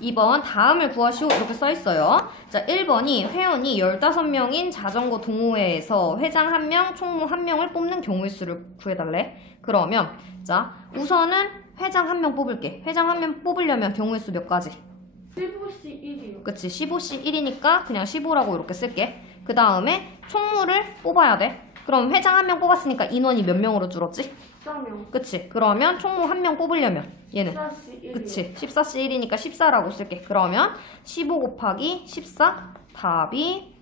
2번 다음을 구하시오 이렇게 써있어요. 자, 1번이 회원이 15명인 자전거 동호회에서 회장 1명, 총무 1명을 뽑는 경우의 수를 구해달래. 그러면 자, 우선은 회장 1명 뽑을게. 회장 1명 뽑으려면 경우의 수 몇 가지? 15씩 1이요. 그치, 15씩 1이니까 그냥 15라고 이렇게 쓸게. 그 다음에 총무를 뽑아야 돼. 그럼 회장 1명 뽑았으니까 인원이 몇 명으로 줄었지? 14명. 그치, 그러면 총무 1명 뽑으려면 얘는 14씩 1이요. 그치, 14씩 1이니까 14라고 쓸게. 그러면 15 곱하기 14 답이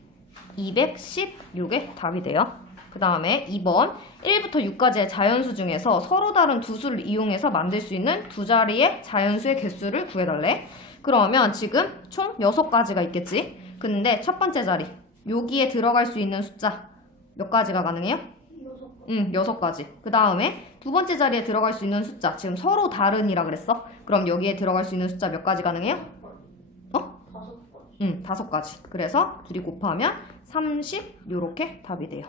210 요게 답이 돼요. 그 다음에 2번 1부터 6까지의 자연수 중에서 서로 다른 두 수를 이용해서 만들 수 있는 두 자리의 자연수의 개수를 구해달래. 그러면 지금 총 6가지가 있겠지. 근데 첫 번째 자리 여기에 들어갈 수 있는 숫자 몇 가지가 가능해요? 6가지. 그 다음에 두 번째 자리에 들어갈 수 있는 숫자 지금 서로 다른이라 그랬어. 그럼 여기에 들어갈 수 있는 숫자 몇 가지 가능해요? 5가지. 5가지. 그래서 둘이 곱하면 30 요렇게 답이 돼요.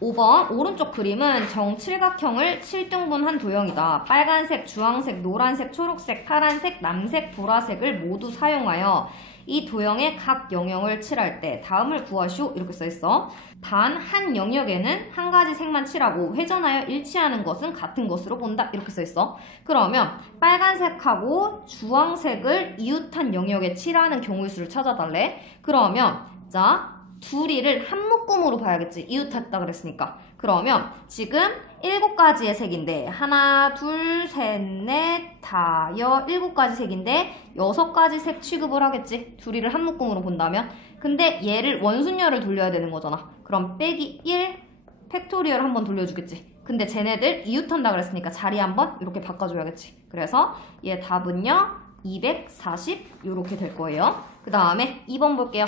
5번 오른쪽 그림은 정칠각형을 7등분한 도형이다. 빨간색, 주황색, 노란색, 초록색, 파란색, 남색, 보라색을 모두 사용하여 이 도형의 각 영역을 칠할 때 다음을 구하시오 이렇게 써있어. 단 한 영역에는 한 가지 색만 칠하고 회전하여 일치하는 것은 같은 것으로 본다 이렇게 써있어. 그러면 빨간색하고 주황색을 이웃한 영역에 칠하는 경우의 수를 찾아달래. 그러면 자 둘이를 한 묶음으로 봐야겠지. 이웃했다 그랬으니까. 그러면 지금 7가지의 색인데 하나, 둘, 셋, 넷, 다, 7가지 색인데 6가지 색 취급을 하겠지. 둘이를 한 묶음으로 본다면. 근데 얘를 원순열을 돌려야 되는 거잖아. 그럼 빼기 1 팩토리얼 한번 돌려주겠지. 근데 쟤네들 이웃한다 그랬으니까 자리 한번 이렇게 바꿔줘야겠지. 그래서 얘 답은요 240 이렇게 될 거예요. 그 다음에 2번 볼게요.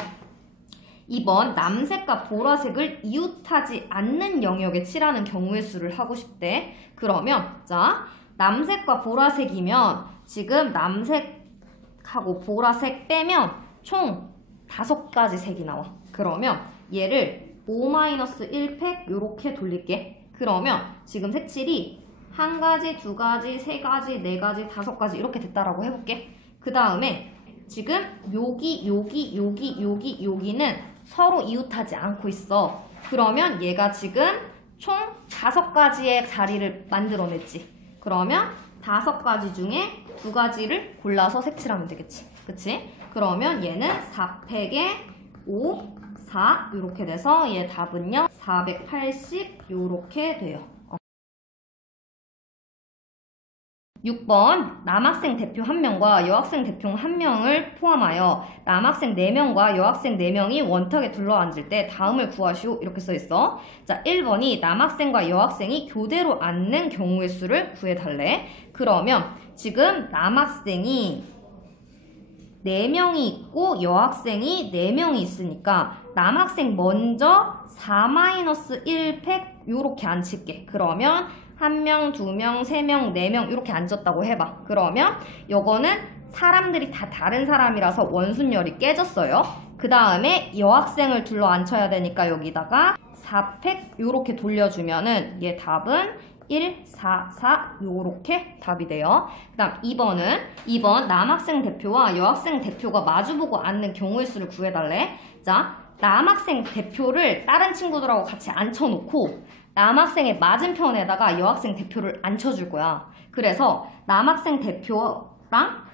2번 남색과 보라색을 이웃하지 않는 영역에 칠하는 경우의 수를 하고 싶대. 그러면 자 남색과 보라색이면 지금 남색하고 보라색 빼면 총 5가지 색이 나와. 그러면 얘를 5-1팩 요렇게 돌릴게. 그러면 지금 색칠이 1가지, 2가지, 3가지, 4가지, 5가지 이렇게 됐다라고 해볼게. 그 다음에 지금 여기는 서로 이웃하지 않고 있어. 그러면 얘가 지금 총 5가지의 자리를 만들어냈지. 그러면 5가지 중에 2가지를 골라서 색칠하면 되겠지. 그치? 그러면 얘는 4팩에 5, 4 이렇게 돼서 얘 답은요 480 이렇게 돼요. 6번 남학생 대표 1명과 여학생 대표 1명을 포함하여 남학생 4명과 여학생 4명이 원탁에 둘러앉을 때 다음을 구하시오 이렇게 써있어. 자 1번이 남학생과 여학생이 교대로 앉는 경우의 수를 구해달래. 그러면 지금 남학생이 4명이 있고 여학생이 4명이 있으니까 남학생 먼저 4-1팩 요렇게 앉힐게. 그러면 1명, 2명, 3명, 4명 이렇게 앉았다고 해봐. 그러면 요거는 사람들이 다 다른 사람이라서 원순열이 깨졌어요. 그 다음에 여학생을 둘러 앉혀야 되니까 여기다가 4팩 요렇게 돌려주면은 얘 답은 1, 4, 4 요렇게 답이 돼요. 그 다음 2번 남학생 대표와 여학생 대표가 마주보고 앉는 경우의 수를 구해달래. 자 남학생 대표를 다른 친구들하고 같이 앉혀놓고 남학생의 맞은편에다가 여학생 대표를 앉혀줄 거야. 그래서 남학생 대표랑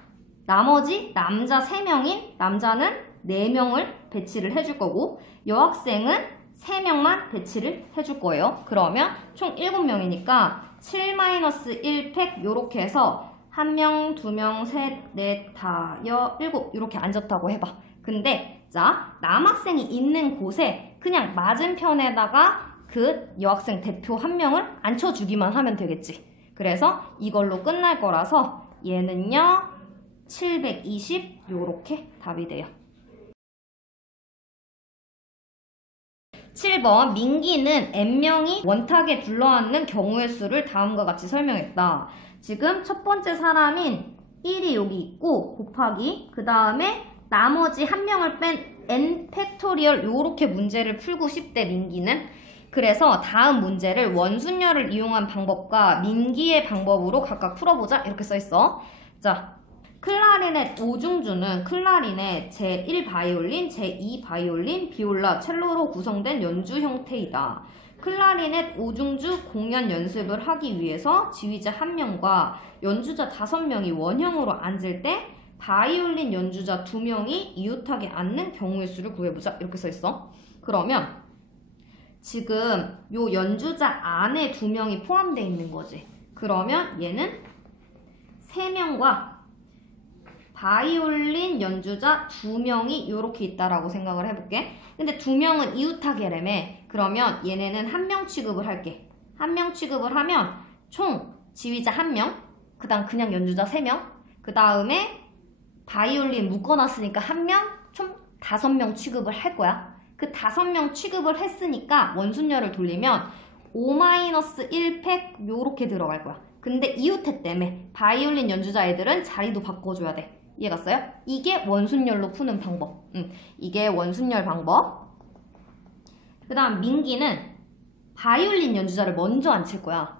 나머지 남자 3명인 남자는 4명을 배치를 해줄 거고 여학생은 3명만 배치를 해줄 거예요. 그러면 총 7명이니까 7-1팩 요렇게 해서 1명, 2명, 셋, 넷, 다, 7 이렇게 앉았다고 해봐. 근데 자 남학생이 있는 곳에 그냥 맞은편에다가 그 여학생 대표 1명을 앉혀주기만 하면 되겠지. 그래서 이걸로 끝날 거라서 얘는요 720 요렇게 답이 돼요. 7번 민기는 n명이 원탁에 둘러앉는 경우의 수를 다음과 같이 설명했다. 지금 첫 번째 사람인 1이 여기 있고 곱하기 그 다음에 나머지 1명을 뺀 n 팩토리얼 요렇게 문제를 풀고 싶대 민기는. 그래서 다음 문제를 원순열을 이용한 방법과 민기의 방법으로 각각 풀어보자. 이렇게 써있어. 자, 클라리넷 5중주는 클라리넷, 제1바이올린, 제2바이올린, 비올라, 첼로로 구성된 연주 형태이다. 클라리넷 5중주 공연 연습을 하기 위해서 지휘자 1명과 연주자 5명이 원형으로 앉을 때 바이올린 연주자 2명이 이웃하게 앉는 경우의 수를 구해보자. 이렇게 써있어. 그러면 지금 요 연주자 안에 2명이 포함되어 있는 거지. 그러면 얘는 3명과 바이올린 연주자 2명이 이렇게 있다라고 생각을 해볼게. 근데 2명은 이웃하게라며. 그러면 얘네는 1명 취급을 할게. 1명 취급을 하면 총 지휘자 1명, 그 다음 그냥 연주자 3명, 그 다음에 바이올린 묶어놨으니까 1명, 총 5명 취급을 할 거야. 그 5명 취급을 했으니까 원순열을 돌리면 5-1팩 요렇게 들어갈 거야. 근데 이웃해 때문에 바이올린 연주자 애들은 자리도 바꿔줘야 돼. 이해갔어요? 이게 원순열로 푸는 방법. 이게 원순열 방법. 그 다음 민기는 바이올린 연주자를 먼저 앉힐 거야.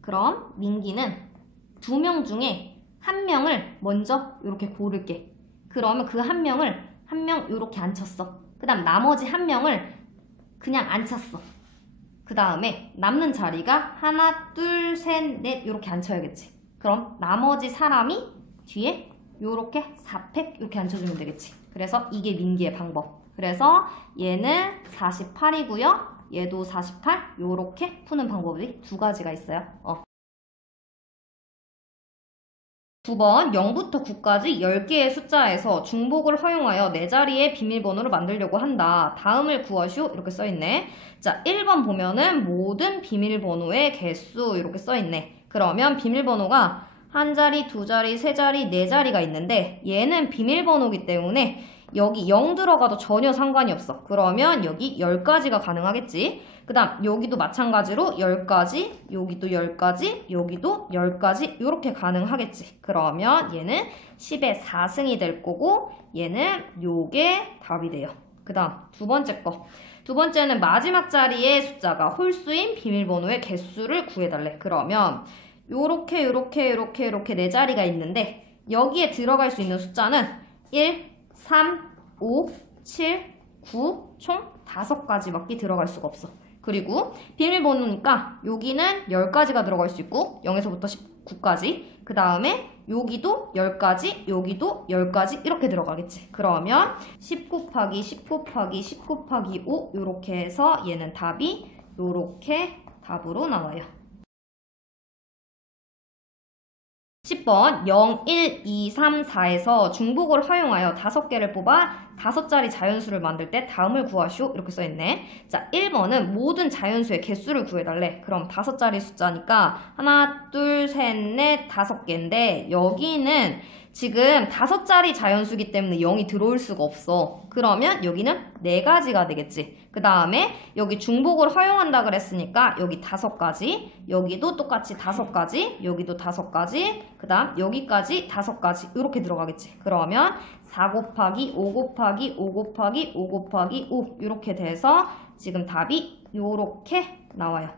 그럼 민기는 2명 중에 1명을 먼저 이렇게 고를게. 그러면 그 1명을 1명 이렇게 앉혔어. 그 다음 나머지 1명을 그냥 앉혔어. 그 다음에 남는 자리가 하나, 둘, 셋, 넷 이렇게 앉혀야겠지. 그럼 나머지 사람이 뒤에 요렇게 4팩 이렇게 앉혀주면 되겠지. 그래서 이게 민기의 방법. 그래서 얘는 48이고요. 얘도 48. 요렇게 푸는 방법이 2가지가 있어요. 9번 0부터 9까지 10개의 숫자에서 중복을 허용하여 4자리의 비밀번호를 만들려고 한다. 다음을 구하시오. 이렇게 써있네. 자, 1번 보면은 모든 비밀번호의 개수 이렇게 써있네. 그러면 비밀번호가 1자리, 2자리, 3자리, 4자리가 있는데 얘는 비밀번호이기 때문에 여기 0 들어가도 전혀 상관이 없어. 그러면 여기 10가지가 가능하겠지. 그 다음 여기도 마찬가지로 10가지, 여기도 10가지, 여기도 10가지 이렇게 가능하겠지. 그러면 얘는 10의 4승이 될 거고 얘는 요게 답이 돼요. 그 다음 두 번째 거. 두 번째는 마지막 자리의 숫자가 홀수인 비밀번호의 개수를 구해달래. 그러면 요렇게 4자리가 있는데 여기에 들어갈 수 있는 숫자는 1, 3, 5, 7, 9 총 5가지밖에 들어갈 수가 없어. 그리고 비밀번호니까 여기는 10가지가 들어갈 수 있고 0에서부터 19까지 그 다음에 여기도 10가지 여기도 10가지 이렇게 들어가겠지. 그러면 10 곱하기 10 곱하기 10 곱하기 5 이렇게 해서 얘는 답이 이렇게 답으로 나와요. 10번 0, 1, 2, 3, 4에서 중복을 허용하여 5개를 뽑아 5자리 자연수를 만들 때 다음을 구하시오. 이렇게 써있네. 자, 1번은 모든 자연수의 개수를 구해달래. 그럼 5자리 숫자니까 하나, 둘, 셋, 넷, 5개인데 여기는 지금 5자리 자연수기 때문에 0이 들어올 수가 없어. 그러면 여기는 4가지가 되겠지. 그 다음에 여기 중복을 허용한다 그랬으니까 여기 5가지, 여기도 똑같이 5가지, 여기도 5가지, 그 다음 여기까지 5가지 이렇게 들어가겠지. 그러면 4 곱하기 5 곱하기 5 곱하기 5 곱하기 5 이렇게 돼서 지금 답이 이렇게 나와요.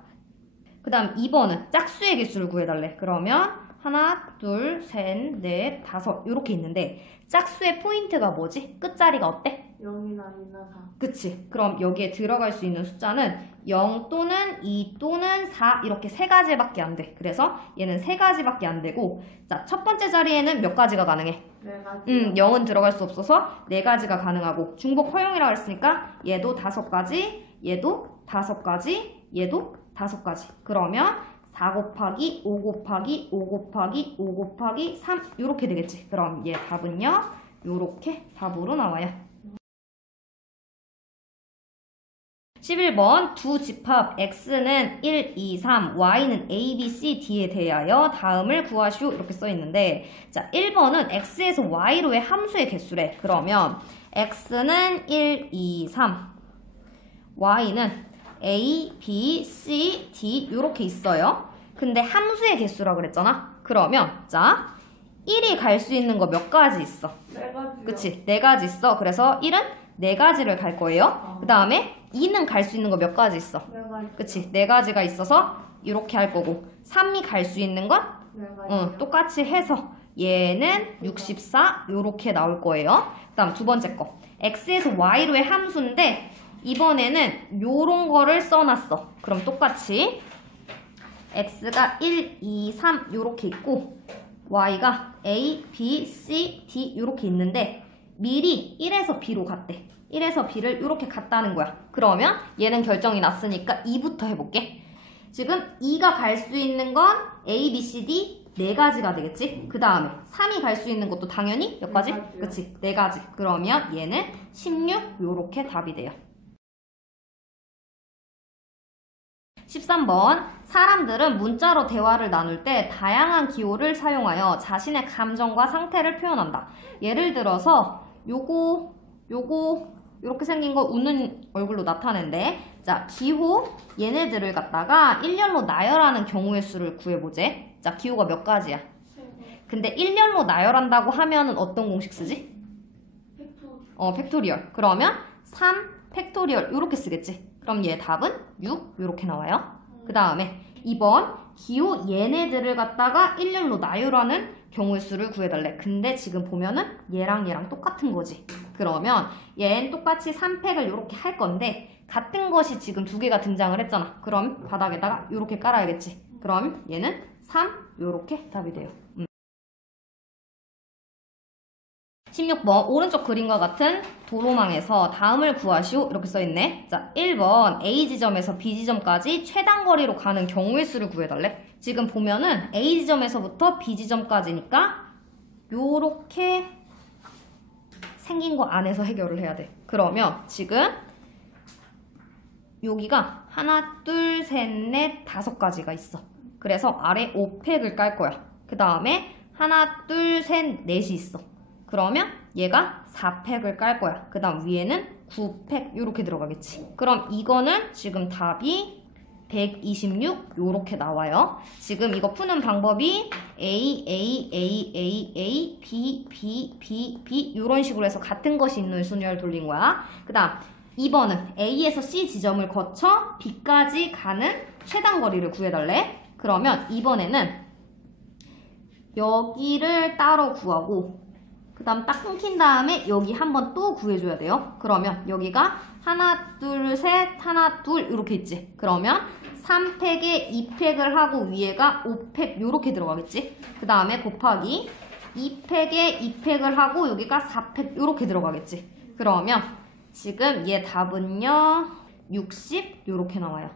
그 다음 2번은 짝수의 개수를 구해달래. 그러면 하나, 둘, 셋, 넷, 5 이렇게 있는데 짝수의 포인트가 뭐지? 끝자리가 어때? 0이나 2나 4. 그치. 그럼 여기에 들어갈 수 있는 숫자는 0 또는 2 또는 4 이렇게 3가지밖에 안 돼. 그래서 얘는 3가지밖에 안 되고 자, 첫 번째 자리에는 몇 가지가 가능해? 4가지. 0은 들어갈 수 없어서 4가지가 가능하고 중복 허용이라고 했으니까 얘도 5가지, 얘도 5가지, 얘도 5가지. 그러면 4 곱하기 5 곱하기 5 곱하기 5 곱하기 3 이렇게 되겠지. 그럼 얘 답은요 이렇게 답으로 나와요. 11번 두 집합 x는 1, 2, 3, y는 a, b, c, d에 대하여 다음을 구하시오. 이렇게 써있는데 자 1번은 x에서 y로의 함수의 개수래. 그러면 x는 1, 2, 3 y는 a, b, c, d 이렇게 있어요. 근데 함수의 개수라 그랬잖아. 그러면 자 1이 갈 수 있는 거 몇 가지 있어? 4가지. 그치? 4가지 있어. 그래서 1은 4가지를 갈 거예요. 그 다음에 2는 갈 수 있는 거 몇 가지 있어? 그치? 4가지가 있어서 이렇게 할 거고 3이 갈 수 있는 건 똑같이 해서 얘는 64 요렇게 나올 거예요. 그 다음 두 번째 거 x에서 y로의 함수인데 이번에는 요런 거를 써놨어. 그럼 똑같이 x가 1, 2, 3 요렇게 있고 y가 a, b, c, d 요렇게 있는데 미리 1에서 b로 갔대. 1에서 b를 요렇게 갔다는 거야. 그러면 얘는 결정이 났으니까 2부터 해볼게. 지금 2가 갈 수 있는 건 a, b, c, d 4가지가 되겠지? 그 다음에 3이 갈 수 있는 것도 당연히 몇 가지? 그치? 4가지. 그러면 얘는 16 요렇게 답이 돼요. 13번 사람들은 문자로 대화를 나눌 때 다양한 기호를 사용하여 자신의 감정과 상태를 표현한다. 예를 들어서 요거 이렇게 생긴 거 웃는 얼굴로 나타낸대. 자, 기호 얘네들을 갖다가 일렬로 나열하는 경우의 수를 구해보재. 자, 기호가 몇 가지야? 근데 일렬로 나열한다고 하면은 어떤 공식 쓰지? 팩토리얼. 그러면 3 팩토리얼 이렇게 쓰겠지. 그럼 얘 답은 6 이렇게 나와요. 그 다음에 2번 기호 얘네들을 갖다가 일렬로 나열하는 경우의 수를 구해달래. 근데 지금 보면은 얘랑 똑같은 거지. 그러면 얘는 똑같이 3팩을 이렇게 할 건데 같은 것이 지금 2개가 등장을 했잖아. 그럼 바닥에다가 이렇게 깔아야겠지. 그럼 얘는 3 이렇게 답이 돼요. 16번 오른쪽 그림과 같은 도로망에서 다음을 구하시오 이렇게 써있네. 자, 1번 A지점에서 B지점까지 최단거리로 가는 경우의 수를 구해달래. 지금 보면은 A지점에서부터 B지점까지니까 요렇게 생긴 거 안에서 해결을 해야 돼. 그러면 지금 여기가 하나, 둘, 셋, 넷, 5가지가 있어. 그래서 아래 5팩을 깔 거야. 그 다음에 하나, 둘, 셋, 넷이 있어. 그러면 얘가 4팩을 깔 거야. 그 다음 위에는 9팩 요렇게 들어가겠지. 그럼 이거는 지금 답이 126 요렇게 나와요. 지금 이거 푸는 방법이 A, A, A, A, A, B, B, B, B 요런 식으로 해서 같은 것이 있는 순위를 돌린 거야. 그 다음 2번은 A에서 C 지점을 거쳐 B까지 가는 최단 거리를 구해달래. 그러면 이번에는 여기를 따로 구하고 그 다음 딱 끊긴 다음에 여기 한번 또 구해줘야 돼요. 그러면 여기가 하나, 둘, 셋, 하나, 둘 이렇게 있지. 그러면 3팩에 2팩을 하고 위에가 5팩 이렇게 들어가겠지. 그 다음에 곱하기 2팩에 2팩을 하고 여기가 4팩 이렇게 들어가겠지. 그러면 지금 얘 답은요 60 이렇게 나와요.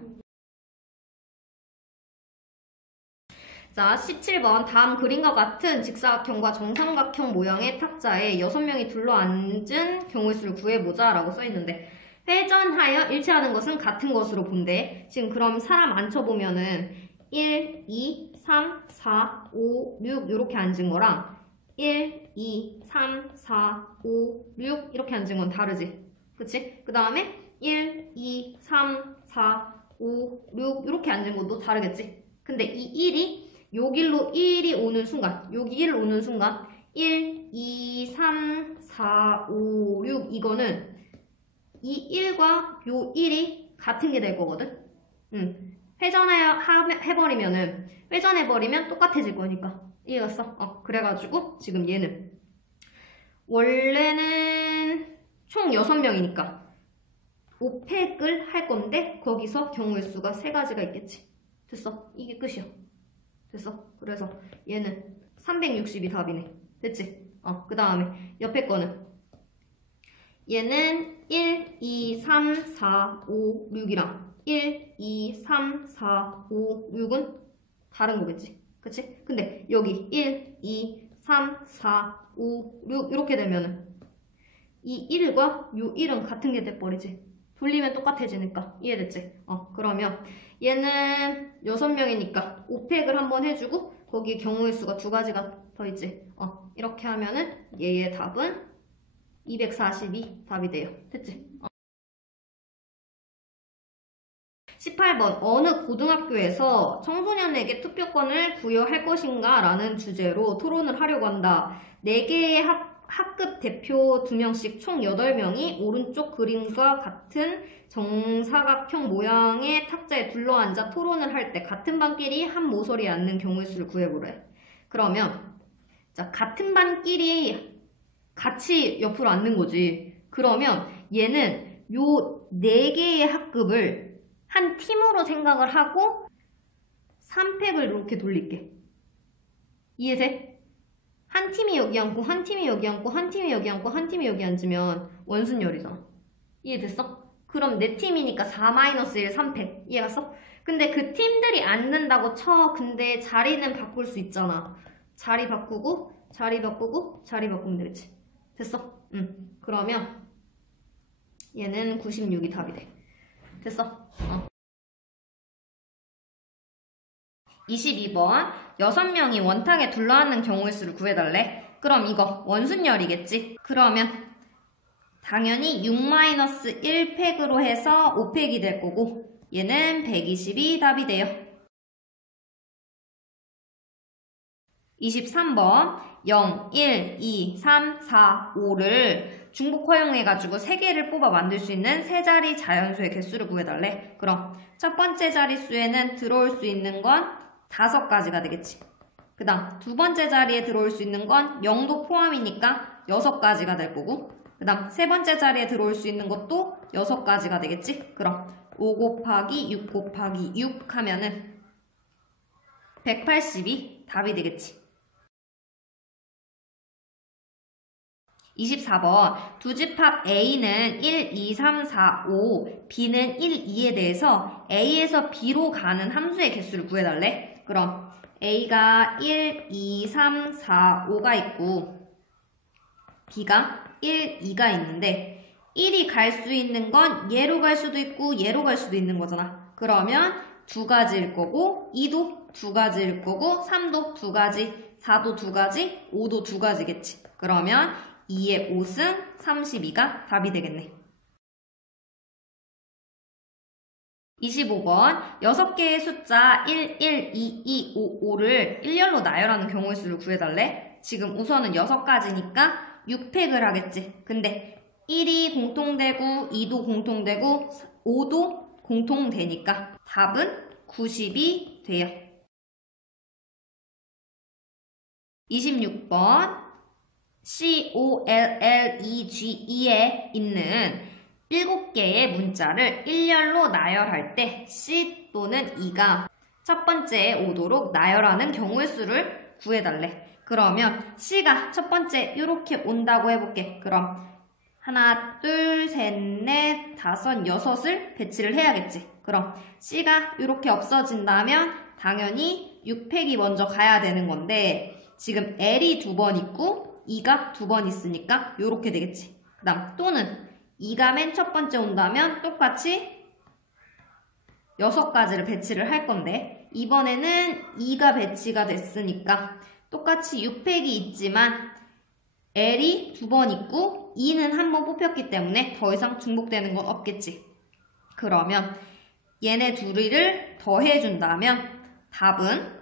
자, 17번 다음 그림과 같은 직사각형과 정삼각형 모양의 탁자에 6명이 둘러앉은 경우의 수를 구해보자 라고 써있는데 회전하여 일치하는 것은 같은 것으로 본대. 지금 그럼 사람 앉혀보면은 1, 2, 3, 4, 5, 6 이렇게 앉은 거랑 1, 2, 3, 4, 5, 6 이렇게 앉은 건 다르지. 그치? 그 다음에 1, 2, 3, 4, 5, 6 이렇게 앉은 것도 다르겠지. 근데 이 1이 요 길로 1이 오는 순간, 여기 1 오는 순간 1, 2, 3, 4, 5, 6 이거는 이 1과 요 1이 같은 게 될 거거든. 회전해버리면 똑같아질 거니까. 이해갔어? 그래가지고 지금 얘는 원래는 총 6명이니까 5팩을 할 건데 거기서 경우의 수가 3가지가 있겠지. 됐어? 이게 끝이야. 됐어? 그래서 얘는 360이 답이네. 됐지? 그 다음에 옆에 거는 얘는 1, 2, 3, 4, 5, 6이랑 1, 2, 3, 4, 5, 6은 다른 거겠지? 그치? 근데 여기 1, 2, 3, 4, 5, 6 이렇게 되면은 이 1과 요 1은 같은 게 돼버리지. 돌리면 똑같아지니까. 이해됐지? 그러면 얘는 6명이니까 5팩을 한번 해주고 거기 경우의 수가 2가지가 더 있지. 이렇게 하면은 얘의 답은 242 답이 돼요. 됐지? 18번 어느 고등학교에서 청소년에게 투표권을 부여할 것인가 라는 주제로 토론을 하려고 한다. 4개의 학급 대표 2명씩 총 8명이 오른쪽 그림과 같은 정사각형 모양의 탁자에 둘러앉아 토론을 할 때 같은 반끼리 한 모서리에 앉는 경우의 수를 구해보래. 그러면 자, 같은 반끼리 같이 옆으로 앉는 거지. 그러면 얘는 요 4개의 학급을 한 팀으로 생각을 하고 3팩을 이렇게 돌릴게. 이해돼? 한 팀이 여기 앉고 한 팀이 여기 앉고 한 팀이 여기 앉고 한 팀이 여기 앉으면 원순열이잖아. 이해됐어? 그럼 내 팀이니까 4-1 3팩. 이해갔어? 근데 그 팀들이 앉는다고 쳐. 근데 자리는 바꿀 수 있잖아. 자리 바꾸고 자리 바꾸고 자리 바꾸면 되겠지. 됐어? 응. 그러면 얘는 96이 답이 돼. 됐어? 22번 6명이 원탁에 둘러앉는 경우의 수를 구해달래. 그럼 이거 원순열이겠지? 그러면 당연히 6-1팩으로 해서 5팩이 될 거고 얘는 120이 답이 돼요. 23번 0, 1, 2, 3, 4, 5를 중복 허용해가지고 3개를 뽑아 만들 수 있는 세 자리 자연수의 개수를 구해달래. 그럼 첫 번째 자릿수에는 들어올 수 있는 건 5가지가 되겠지. 그 다음 두 번째 자리에 들어올 수 있는 건 0도 포함이니까 6가지가 될 거고 그 다음 세 번째 자리에 들어올 수 있는 것도 6가지가 되겠지. 그럼 5 곱하기 6 곱하기 6 하면은 180이 답이 되겠지. 24번 두 집합 A는 1, 2, 3, 4, 5, B는 1, 2에 대해서 A에서 B로 가는 함수의 개수를 구해달래. 그럼 A가 1, 2, 3, 4, 5가 있고 B가 1, 2가 있는데 1이 갈 수 있는 건 얘로 갈 수도 있고 얘로 갈 수도 있는 거잖아. 그러면 2가지일 거고 2도 2가지일 거고 3도 2가지, 4도 2가지, 5도 2가지겠지. 그러면 2의 5승 32가 답이 되겠네. 25번 6개의 숫자 1, 1, 2, 2, 5, 5를 일렬로 나열하는 경우의 수를 구해달래. 지금 우선은 6가지니까 6팩을 하겠지. 근데 1이 공통되고 2도 공통되고 5도 공통되니까 답은 90이 돼요. 26번 COLLEGE에 있는 7개의 문자를 일렬로 나열할 때 C 또는 E가 첫 번째에 오도록 나열하는 경우의 수를 구해달래. 그러면 C가 첫 번째 이렇게 온다고 해볼게. 그럼 하나, 둘, 셋, 넷, 다섯, 여섯을 배치를 해야겠지. 그럼 C가 이렇게 없어진다면 당연히 6팩이 먼저 가야 되는 건데 지금 L이 2번 있고 E가 2번 있으니까 이렇게 되겠지. 그 다음 또는 E가 맨 첫 번째 온다면 똑같이 6가지를 배치를 할 건데 이번에는 E가 배치가 됐으니까 똑같이 6팩이 있지만 L이 2번 있고 E는 한 번 뽑혔기 때문에 더 이상 중복되는 건 없겠지. 그러면 얘네 둘이를 더해준다면 답은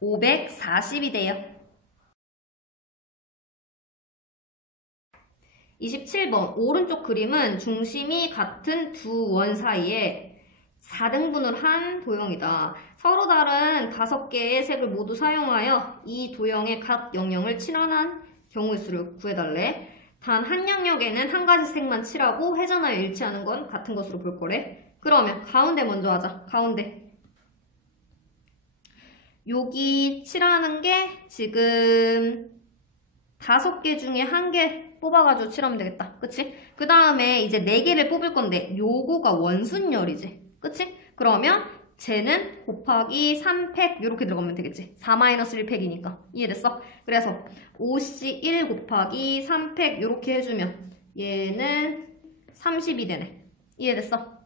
540이 돼요. 27번 오른쪽 그림은 중심이 같은 두 원 사이에 4등분을 한 도형이다. 서로 다른 5개의 색을 모두 사용하여 이 도형의 각 영역을 칠하는 경우의 수를 구해달래. 단 한 영역에는 한 가지 색만 칠하고 회전하여 일치하는 건 같은 것으로 볼 거래. 그러면 가운데 먼저 하자. 가운데. 여기 칠하는 게 지금 5개 중에 1개 뽑아가지고 칠하면 되겠다. 그치? 그 다음에 이제 4개를 뽑을 건데 요거가 원순열이지. 그치? 그러면 쟤는 곱하기 3팩 이렇게 들어가면 되겠지. 4-1팩이니까. 이해됐어? 그래서 5C1 곱하기 3팩 이렇게 해주면 얘는 30이 되네. 이해됐어?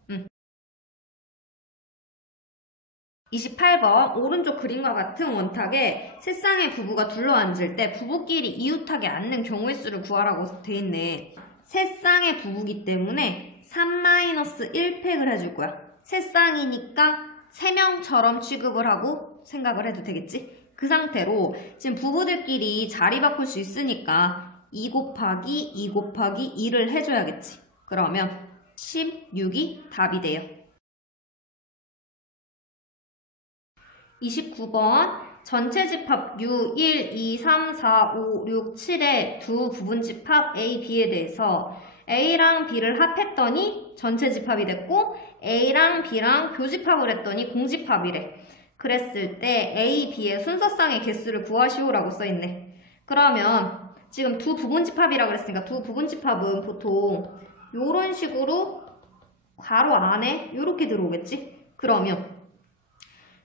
28번 오른쪽 그림과 같은 원탁에 세 쌍의 부부가 둘러앉을 때 부부끼리 이웃하게 앉는 경우의 수를 구하라고 돼 있네. 세 쌍의 부부기 때문에 3-1팩을 해줄 거야. 세 쌍이니까 3명처럼 취급을 하고 생각을 해도 되겠지? 그 상태로 지금 부부들끼리 자리 바꿀 수 있으니까 2 곱하기 2 곱하기 2를 해줘야겠지. 그러면 16이 답이 돼요. 29번 전체 집합 U 1, 2, 3, 4, 5, 6, 7의 두 부분 집합 A, B에 대해서 A랑 B를 합했더니 전체 집합이 됐고 A랑 B랑 교집합을 했더니 공집합이래. 그랬을 때 A, B의 순서상의 개수를 구하시오라고 써있네. 그러면 지금 두 부분집합이라고 그랬으니까 두 부분집합은 보통 요런 식으로 괄호 안에 요렇게 들어오겠지? 그러면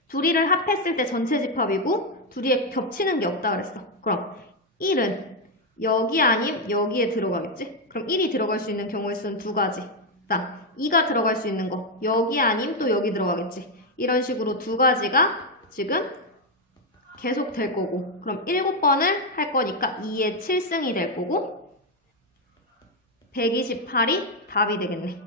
둘이를 합했을 때 전체 집합이고 둘이 겹치는 게 없다 그랬어. 그럼 1은 여기 아님 여기에 들어가겠지? 그럼 1이 들어갈 수 있는 경우의 수는 두 가지. 그다음 2가 들어갈 수 있는 거 여기 아님 또 여기 들어가겠지. 이런 식으로 두 가지가 지금 계속 될 거고 그럼 7번을 할 거니까 2의 7승이 될 거고 128이 답이 되겠네.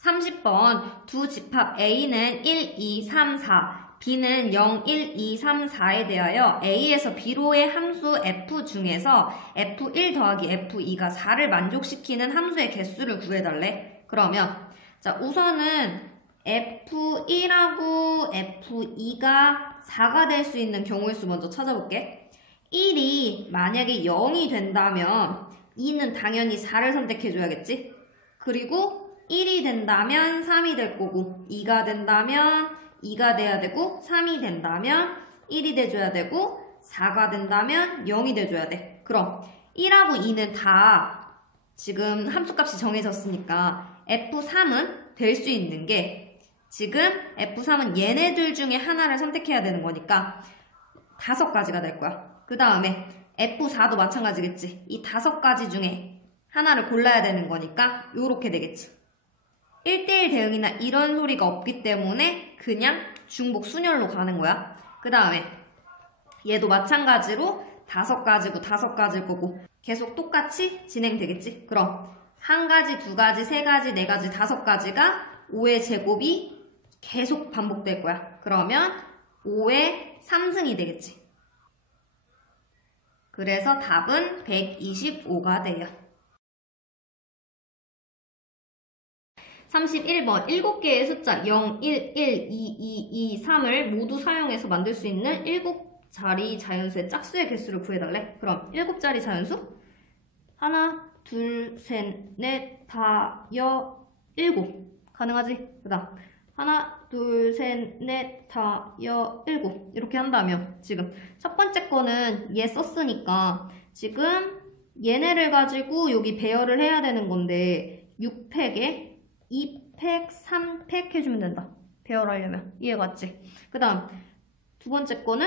30번 두 집합 A는 1, 2, 3, 4 B는 0, 1, 2, 3, 4에 대하여 A에서 B로의 함수 F 중에서 F1 더하기 F2가 4를 만족시키는 함수의 개수를 구해달래. 그러면 자 우선은 F1하고 F2가 4가 될 수 있는 경우의 수 먼저 찾아볼게. 1이 만약에 0이 된다면 2는 당연히 4를 선택해줘야겠지. 그리고 1이 된다면 3이 될 거고 2가 된다면 2가 돼야 되고 3이 된다면 1이 돼줘야 되고 4가 된다면 0이 돼줘야 돼. 그럼 1하고 2는 다 지금 함수값이 정해졌으니까 F3은 될 수 있는 게 지금 F3은 얘네들 중에 하나를 선택해야 되는 거니까 5가지가 될 거야. 그 다음에 F4도 마찬가지겠지. 이 5가지 중에 하나를 골라야 되는 거니까 요렇게 되겠지. 1대1 대응이나 이런 소리가 없기 때문에 그냥 중복 순열로 가는 거야. 그 다음에 얘도 마찬가지로 5가지고 5가지일 거고 계속 똑같이 진행되겠지. 그럼 1가지, 2가지, 3가지, 4가지, 5가지가 5의 제곱이 계속 반복될 거야. 그러면 5의 3승이 되겠지. 그래서 답은 125가 돼요. 31번 7개의 숫자 0, 1, 1, 2, 2, 2, 3을 모두 사용해서 만들 수 있는 7자리 자연수의 짝수의 개수를 구해달래. 그럼 7자리 자연수? 하나, 둘, 셋, 넷, 다, 여, 7. 가능하지? 그 다음 하나, 둘, 셋, 넷, 다, 여, 7. 이렇게 한다면 지금 첫 번째 거는 얘 썼으니까 지금 얘네를 가지고 여기 배열을 해야 되는 건데 6팩에 2팩, 3팩 해주면 된다. 배열하려면. 이해갔지? 그 다음 두 번째 거는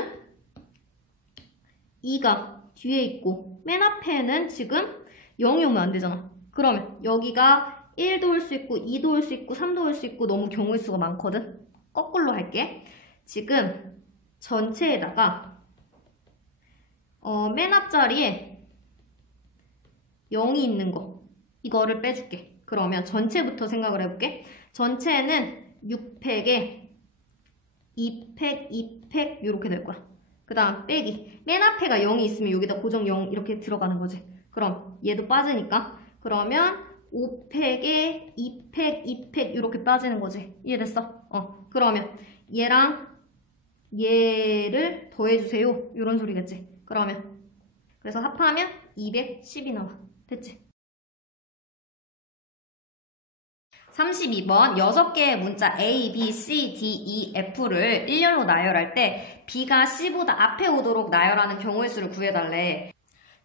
2가 뒤에 있고 맨 앞에는 지금 0이 오면 안 되잖아. 그러면 여기가 1도 올 수 있고 2도 올 수 있고 3도 올 수 있고 너무 경우의 수가 많거든. 거꾸로 할게. 지금 전체에다가 맨 앞자리에 0이 있는 거 이거를 빼줄게. 그러면 전체부터 생각을 해볼게. 전체는 6팩에 2팩, 2팩 이렇게 될 거야. 그 다음 빼기. 맨 앞에가 0이 있으면 여기다 고정 0 이렇게 들어가는 거지. 그럼 얘도 빠지니까 그러면 5팩에 2팩, 2팩 이렇게 빠지는 거지. 이해됐어? 그러면 얘랑 얘를 더해주세요. 이런 소리겠지. 그러면 그래서 합하면 210이 나와. 됐지? 32번 6개의 문자 A, B, C, D, E, F를 일렬로 나열할 때 B가 C보다 앞에 오도록 나열하는 경우의 수를 구해달래.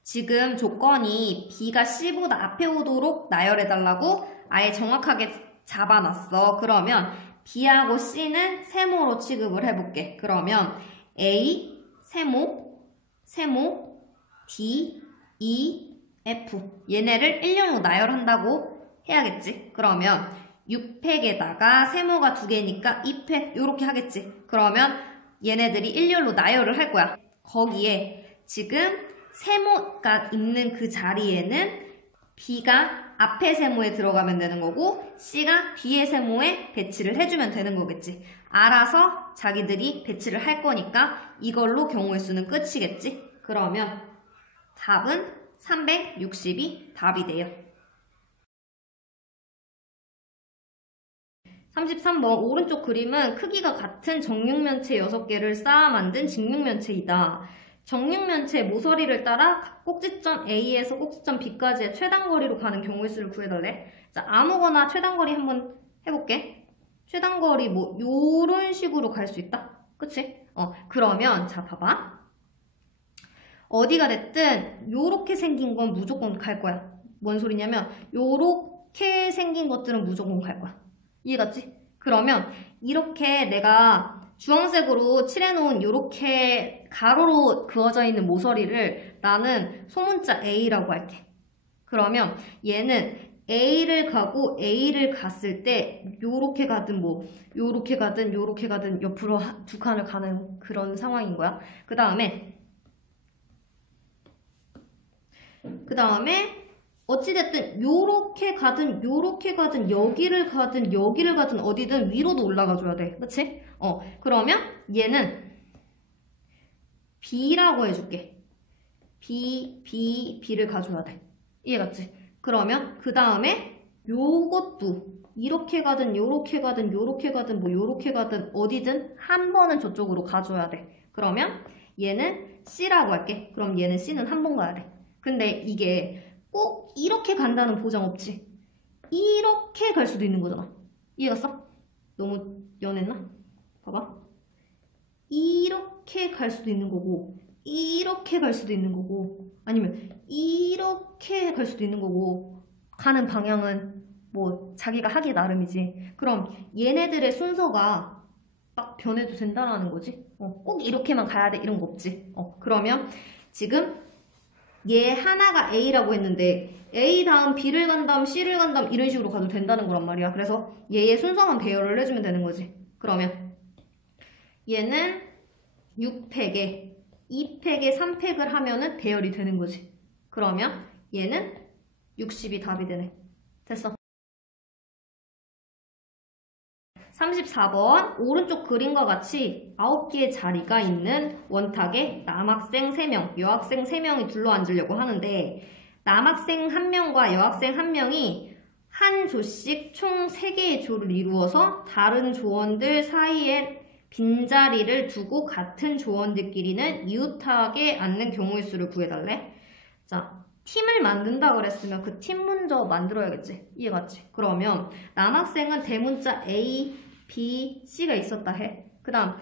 지금 조건이 B가 C보다 앞에 오도록 나열해달라고 아예 정확하게 잡아놨어. 그러면 B하고 C는 세모로 취급을 해볼게. 그러면 A, 세모, 세모, D, E, F 얘네를 일렬로 나열한다고 해야겠지. 그러면 6팩에다가 세모가 2개니까 2팩 요렇게 하겠지. 그러면 얘네들이 일렬로 나열을 할 거야. 거기에 지금 세모가 있는 그 자리에는 B가 앞에 세모에 들어가면 되는 거고 C가 뒤에 세모에 배치를 해주면 되는 거겠지. 알아서 자기들이 배치를 할 거니까 이걸로 경우의 수는 끝이겠지. 그러면 답은 360이 답이 돼요. 33번 오른쪽 그림은 크기가 같은 정육면체 6개를 쌓아 만든 직육면체이다. 정육면체 모서리를 따라 꼭지점 A에서 꼭지점 B까지의 최단거리로 가는 경우의 수를 구해달래. 자, 아무거나 최단거리 한번 해볼게. 최단거리 뭐 요런 식으로 갈 수 있다. 그치? 그러면 자 봐봐. 어디가 됐든 요렇게 생긴 건 무조건 갈 거야. 뭔 소리냐면 요렇게 생긴 것들은 무조건 갈 거야. 이해갔지? 그러면 이렇게 내가 주황색으로 칠해놓은 이렇게 가로로 그어져 있는 모서리를 나는 소문자 A라고 할게. 그러면 얘는 A를 가고 A를 갔을 때 요렇게 가든 뭐 요렇게 가든 요렇게 가든 옆으로 두 칸을 가는 그런 상황인 거야. 그 다음에 어찌됐든 요렇게 가든 요렇게 가든 여기를 가든 여기를 가든 어디든 위로도 올라가줘야 돼. 그치? 그러면 얘는 B라고 해줄게. B를 가줘야 돼. 이해갔지? 그러면 그 다음에 요것도 이렇게 가든 요렇게 가든 요렇게 가든 뭐 요렇게 가든 어디든 한 번은 저쪽으로 가줘야 돼. 그러면 얘는 C라고 할게. 그럼 얘는 C는 한 번 가야 돼. 근데 이게 꼭 이렇게 간다는 보장 없지. 이렇게 갈 수도 있는 거잖아. 이해갔어? 너무 연했나? 봐봐. 이렇게 갈 수도 있는 거고 이렇게 갈 수도 있는 거고 아니면 이렇게 갈 수도 있는 거고 가는 방향은 뭐 자기가 하기 나름이지. 그럼 얘네들의 순서가 딱 변해도 된다는 거지. 꼭 이렇게만 가야 돼 이런 거 없지. 그러면 지금 얘 하나가 A라고 했는데 A 다음 B를 간 다음 C를 간 다음 이런 식으로 가도 된다는 거란 말이야. 그래서 얘의 순서만 배열을 해주면 되는 거지. 그러면 얘는 6팩에 2팩에 3팩을 하면은 배열이 되는 거지. 그러면 얘는 60이 답이 되네. 됐어. 34번 오른쪽 그림과 같이 9개의 자리가 있는 원탁에 남학생 3명, 여학생 3명이 둘러앉으려고 하는데 남학생 1명과 여학생 1명이 한 조씩 총 3개의 조를 이루어서 다른 조원들 사이에 빈자리를 두고 같은 조원들끼리는 이웃하게 앉는 경우의 수를 구해달래. 자, 팀을 만든다 그랬으면 그 팀 먼저 만들어야겠지. 이해갔지? 그러면 남학생은 대문자 A, B, C가 있었다 해. 그 다음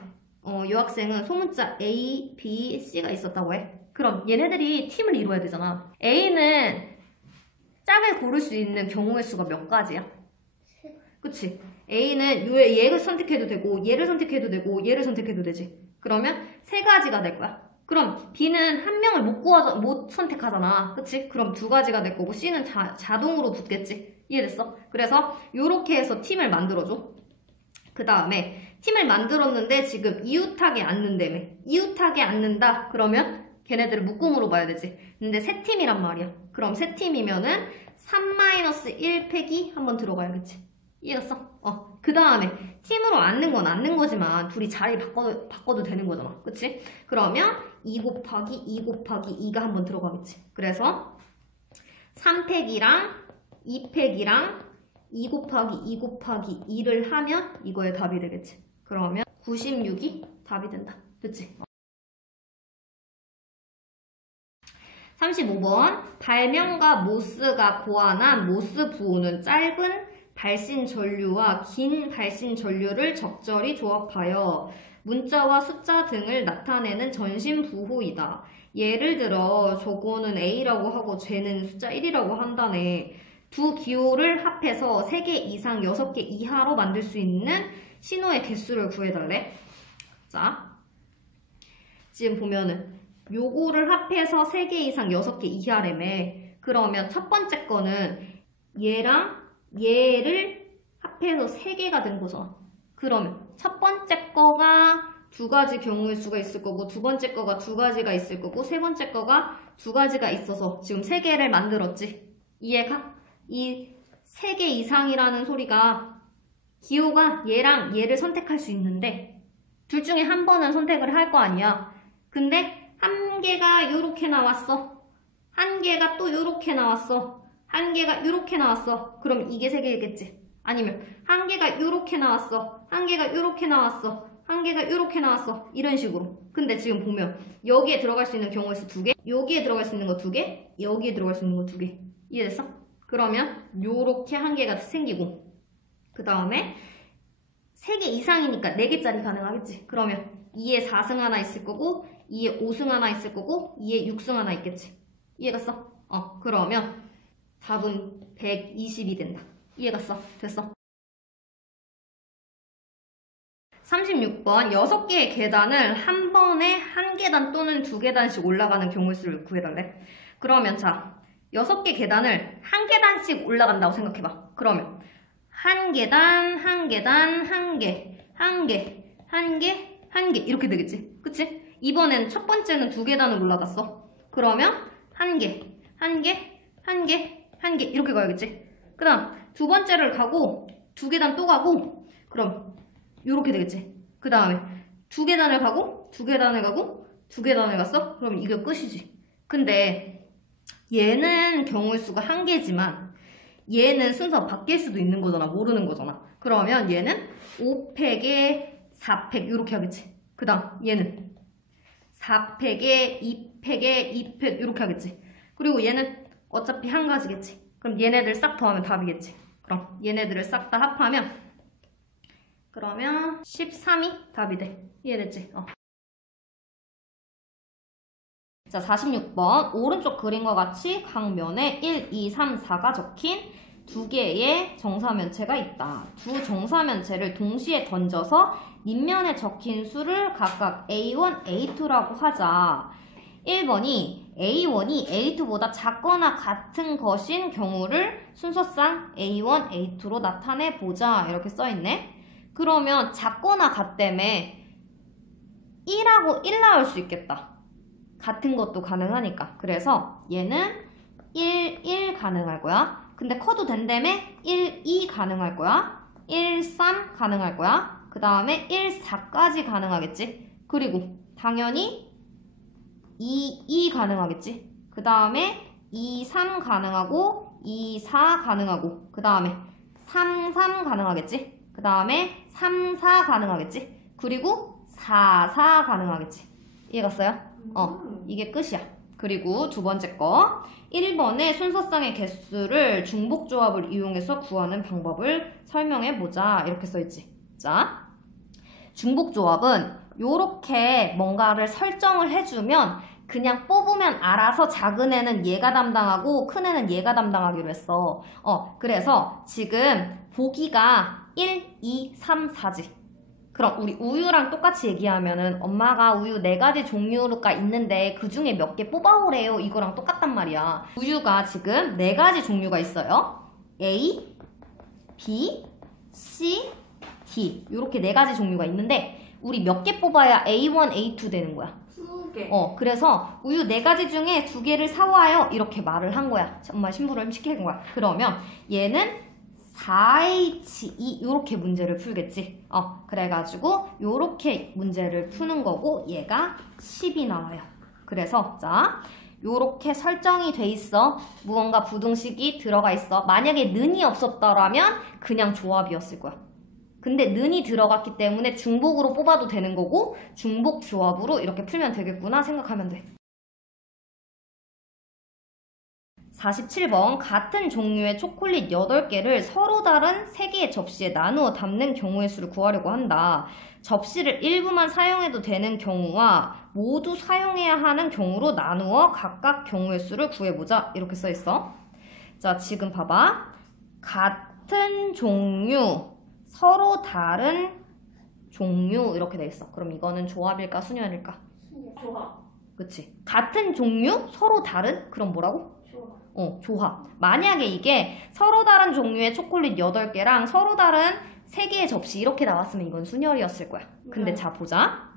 여학생은 소문자 A, B, C가 있었다고 해. 그럼 얘네들이 팀을 이루어야 되잖아. A는 짝을 고를 수 있는 경우의 수가 몇 가지야? 그치? A는 얘를 선택해도 되고 얘를 선택해도 되고 얘를 선택해도 되지. 그러면 3가지가 될 거야. 그럼 B는 한 명을 못 선택하잖아. 그치? 그럼 2가지가 될 거고 C는 자동으로 붙겠지. 이해됐어? 그래서 요렇게 해서 팀을 만들어줘. 그 다음에 팀을 만들었는데 지금 이웃하게 앉는다며. 이웃하게 앉는다? 그러면 걔네들을 묶음으로 봐야 되지. 근데 3팀이란 말이야. 그럼 3팀이면은 3-1 팩이 한번 들어가야겠지. 이해갔어? 그 다음에 팀으로 앉는 건 앉는 거지만 둘이 자리 바꿔도 되는 거잖아. 그치? 그러면 2 곱하기 2 곱하기 2가 한번 들어가겠지. 그래서 3팩이랑 2팩이랑 2 곱하기 2 곱하기 2를 하면 이거의 답이 되겠지. 그러면 96이 답이 된다. 됐지? 35번 발명가 모스가 고안한 모스 부호는 짧은 발신 전류와 긴 발신 전류를 적절히 조합하여 문자와 숫자 등을 나타내는 전신 부호이다. 예를 들어 저거는 A라고 하고 쟤는 숫자 1이라고 한다네. 두 기호를 합해서 3개 이상 6개 이하로 만들 수 있는 신호의 개수를 구해달래. 자, 지금 보면은 요거를 합해서 3개 이상 6개 이하라며. 그러면 첫 번째 거는 얘랑 얘를 합해서 3개가 된 거잖아. 그러면 첫 번째 거가 2가지 경우의 수가 있을 거고 두 번째 거가 2가지가 있을 거고 세 번째 거가 2가지가 있어서 지금 3개를 만들었지. 이해가? 이 3개 이상이라는 소리가 기호가 얘랑 얘를 선택할 수 있는데 둘 중에 한 번은 선택을 할 거 아니야. 근데 한 개가 요렇게 나왔어. 한 개가 또 요렇게 나왔어. 한 개가 요렇게 나왔어. 그럼 이게 3개겠지. 아니면 한 개가 요렇게 나왔어. 한 개가 요렇게 나왔어. 한 개가 요렇게 나왔어. 이런 식으로. 근데 지금 보면 여기에 들어갈 수 있는 경우의 수 2개, 여기에 들어갈 수 있는 거 2개, 여기에 들어갈 수 있는 거 2개. 이해됐어? 그러면 요렇게 한 개가 생기고 그 다음에 3개 이상이니까 4개짜리 가능하겠지. 그러면 2에 4승 하나 있을 거고 2에 5승 하나 있을 거고 2에 6승 하나 있겠지. 이해갔어? 그러면 답은 120이 된다. 이해갔어? 됐어? 36번 6개의 계단을 한 번에 한 계단 또는 2계단씩 올라가는 경우의 수를 구해달래. 그러면 자 6개 계단을 한 계단씩 올라간다고 생각해봐. 그러면 한 계단, 한 계단, 한 개, 한 개, 한 개, 한 개 이렇게 되겠지. 그치? 이번엔 첫 번째는 2계단을 올라갔어. 그러면 한 개, 한 개, 한 개, 한 개 이렇게 가야겠지. 그 다음 두 번째를 가고 2계단 또 가고 그럼 이렇게 되겠지. 그 다음에 2계단을 가고 2계단을 가고 2계단을 갔어? 그럼 이게 끝이지. 근데 얘는 경우의 수가 1개지만 얘는 순서 바뀔 수도 있는 거잖아. 모르는 거잖아. 그러면 얘는 5팩에 4팩 이렇게 하겠지. 그 다음 얘는 4팩에 2팩에 2팩 이렇게 하겠지. 그리고 얘는 어차피 한 가지겠지. 그럼 얘네들 싹 더하면 답이겠지. 그럼 얘네들을 싹 다 합하면 그러면 13이 답이 돼. 이해됐지? 자, 46번 오른쪽 그림과 같이 각 면에 1, 2, 3, 4가 적힌 2개의 정사면체가 있다. 두 정사면체를 동시에 던져서 밑면에 적힌 수를 각각 A1, A2라고 하자. 1번이 A1이 A2보다 작거나 같은 것인 경우를 순서상 A1, A2로 나타내보자. 이렇게 써있네. 그러면 작거나 같다며 1하고 1 나올 수 있겠다. 같은 것도 가능하니까. 그래서 얘는 1, 1 가능할 거야. 근데 커도 된다며 1, 2 가능할 거야. 1, 3 가능할 거야. 그 다음에 1, 4까지 가능하겠지. 그리고 당연히 2, 2 가능하겠지. 그 다음에 2, 3 가능하고 2, 4 가능하고 그 다음에 3, 3 가능하겠지. 그 다음에 3, 4 가능하겠지. 그리고 4, 4 가능하겠지. 이해갔어요? 이게 끝이야. 그리고 두 번째 거 1번의 순서상의 개수를 중복조합을 이용해서 구하는 방법을 설명해보자. 이렇게 써있지. 자, 중복조합은 요렇게 뭔가를 설정을 해주면 그냥 뽑으면 알아서 작은 애는 얘가 담당하고 큰 애는 얘가 담당하기로 했어. 그래서 지금 보기가 1, 2, 3, 4지. 그럼 우리 우유랑 똑같이 얘기하면은 엄마가 우유 4가지 종류가 있는데 그 중에 몇 개 뽑아오래요. 이거랑 똑같단 말이야. 우유가 지금 4가지 종류가 있어요. A, B, C, D 이렇게 4가지 종류가 있는데 우리 몇 개 뽑아야 A1, A2 되는 거야? 2개. 그래서 우유 4가지 중에 2개를 사와요. 이렇게 말을 한 거야. 엄마 심부름 시킨 거야. 그러면 얘는 4H2 요렇게 문제를 풀겠지. 그래가지고 요렇게 문제를 푸는 거고 얘가 10이 나와요. 그래서 자 요렇게 설정이 돼 있어. 무언가 부등식이 들어가 있어. 만약에 는이 없었더라면 그냥 조합이었을 거야. 근데 는이 들어갔기 때문에 중복으로 뽑아도 되는 거고 중복 조합으로 이렇게 풀면 되겠구나 생각하면 돼. 47번 같은 종류의 초콜릿 8개를 서로 다른 3개의 접시에 나누어 담는 경우의 수를 구하려고 한다. 접시를 일부만 사용해도 되는 경우와 모두 사용해야 하는 경우로 나누어 각각 경우의 수를 구해보자. 이렇게 써있어. 자, 지금 봐봐. 같은 종류, 서로 다른 종류 이렇게 돼 있어. 그럼 이거는 조합일까 순연일까? 조합. 그치? 같은 종류, 서로 다른? 그럼 뭐라고? 조합. 만약에 이게 서로 다른 종류의 초콜릿 8개랑 서로 다른 3개의 접시 이렇게 나왔으면 이건 순열이었을 거야. 근데 자, 보자.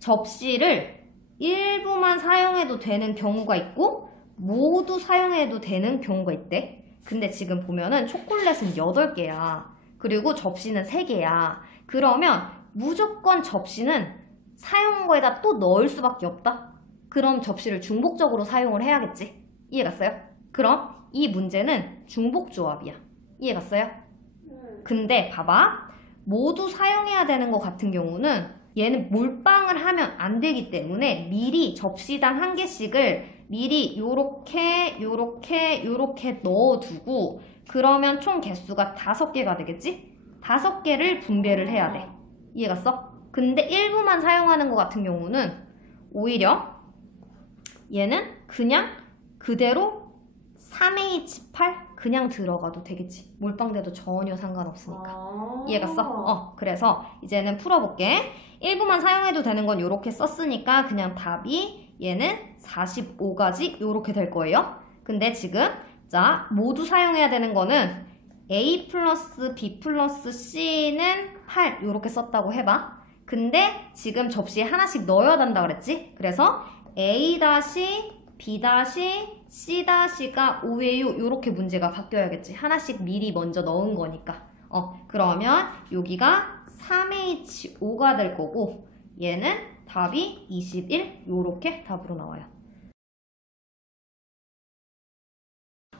접시를 일부만 사용해도 되는 경우가 있고 모두 사용해도 되는 경우가 있대. 근데 지금 보면은 초콜릿은 8개야. 그리고 접시는 3개야. 그러면 무조건 접시는 사용한 거에다 또 넣을 수밖에 없다. 그럼 접시를 중복적으로 사용을 해야겠지. 이해갔어요? 그럼 이 문제는 중복 조합이야. 이해갔어요? 근데 봐봐. 모두 사용해야 되는 것 같은 경우는 얘는 몰빵을 하면 안 되기 때문에 미리 접시당 1개씩을 미리 요렇게 넣어두고 그러면 총 개수가 5개가 되겠지? 5개를 분배를 해야 돼. 이해갔어? 근데 일부만 사용하는 것 같은 경우는 오히려 얘는 그냥 그대로 3H8 그냥 들어가도 되겠지. 몰빵돼도 전혀 상관없으니까. 이해갔어? 그래서 이제는 풀어볼게. 일부만 사용해도 되는 건 이렇게 썼으니까 그냥 답이 얘는 45가지 이렇게 될 거예요. 근데 지금 자 모두 사용해야 되는 거는 A 플러스 B 플러스 C는 8 이렇게 썼다고 해봐. 근데 지금 접시에 하나씩 넣어야 된다 그랬지? 그래서 A 다시 B 다시 C 다시가 5예요. 이렇게 문제가 바뀌어야겠지. 하나씩 미리 먼저 넣은 거니까. 그러면 여기가 3H5가 될 거고 얘는 답이 21 요렇게 답으로 나와요.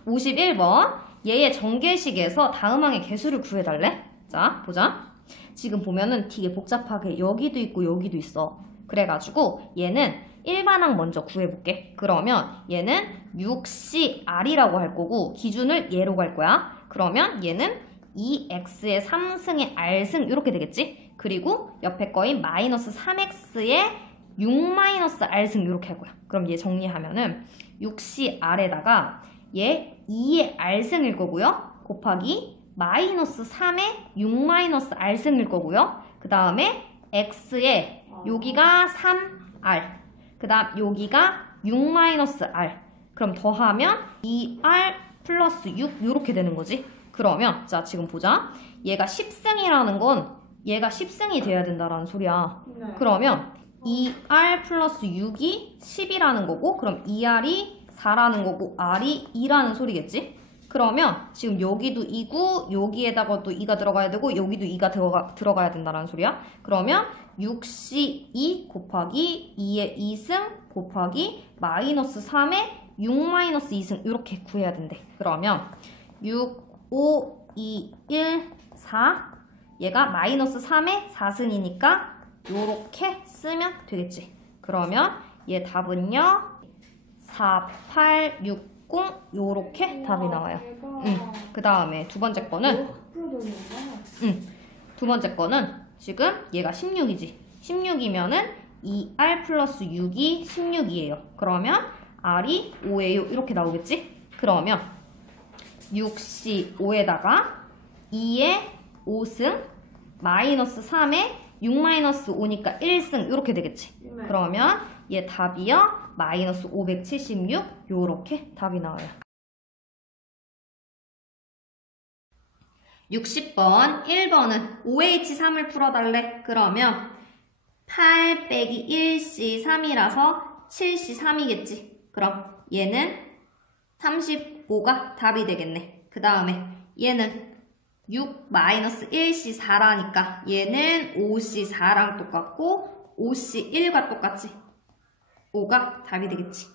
51번 얘의 전개식에서 다음 항의 개수를 구해달래? 자 보자. 지금 보면은 되게 복잡하게 여기도 있고 여기도 있어. 그래가지고 얘는 일반항 먼저 구해볼게. 그러면 얘는 6CR이라고 할 거고 기준을 얘로 갈 거야. 그러면 얘는 2x의 3승의 r승 이렇게 되겠지? 그리고 옆에 거인 마이너스 3x의 6-r승 이렇게 할 거야. 그럼 얘 정리하면은 6CR에다가 얘 2의 r승일 거고요. 곱하기 마이너스 3의 6-r승일 거고요. 그 다음에 x의 여기가 3r 그 다음 여기가 6-r 그럼 더하면 2r 플러스 6 이렇게 되는 거지. 그러면 자 지금 보자. 얘가 10승이라는 건 얘가 10승이 돼야 된다라는 소리야. 네. 그러면 2r 플러스 6이 10이라는 거고 그럼 2r이 4라는 거고 r이 2라는 소리겠지. 그러면 지금 여기도 2고 여기에다가 또 2가 들어가야 되고 여기도 2가 들어가야 된다는 소리야. 그러면 6C2 곱하기 2의 2승 곱하기 마이너스 3의 6-2승 이렇게 구해야 된대. 그러면 6, 5, 2, 1, 4 얘가 마이너스 3의 4승이니까 이렇게 쓰면 되겠지. 그러면 얘 답은요 4, 8, 6, 0 요렇게 답이 나와요. 그 다음에 두 번째 거는 두 번째 거는 지금 얘가 16이지. 16이면은 2r 플러스 6이 16이에요. 그러면 r이 5예요. 이렇게 나오겠지? 그러면 6C5에다가 2의 5승 마이너스 3의 6-5니까 1승 이렇게 되겠지? 네. 그러면 얘 답이요 마이너스 576 요렇게 답이 나와요. 60번 1번은 5H3을 풀어달래. 그러면 8 빼기 1C3이라서 7C3이겠지. 그럼 얘는 35가 답이 되겠네. 그 다음에 얘는 6 마이너스 1C4라니까 얘는 5C4랑 똑같고 5C1과 똑같지. 5가 답이 되겠지.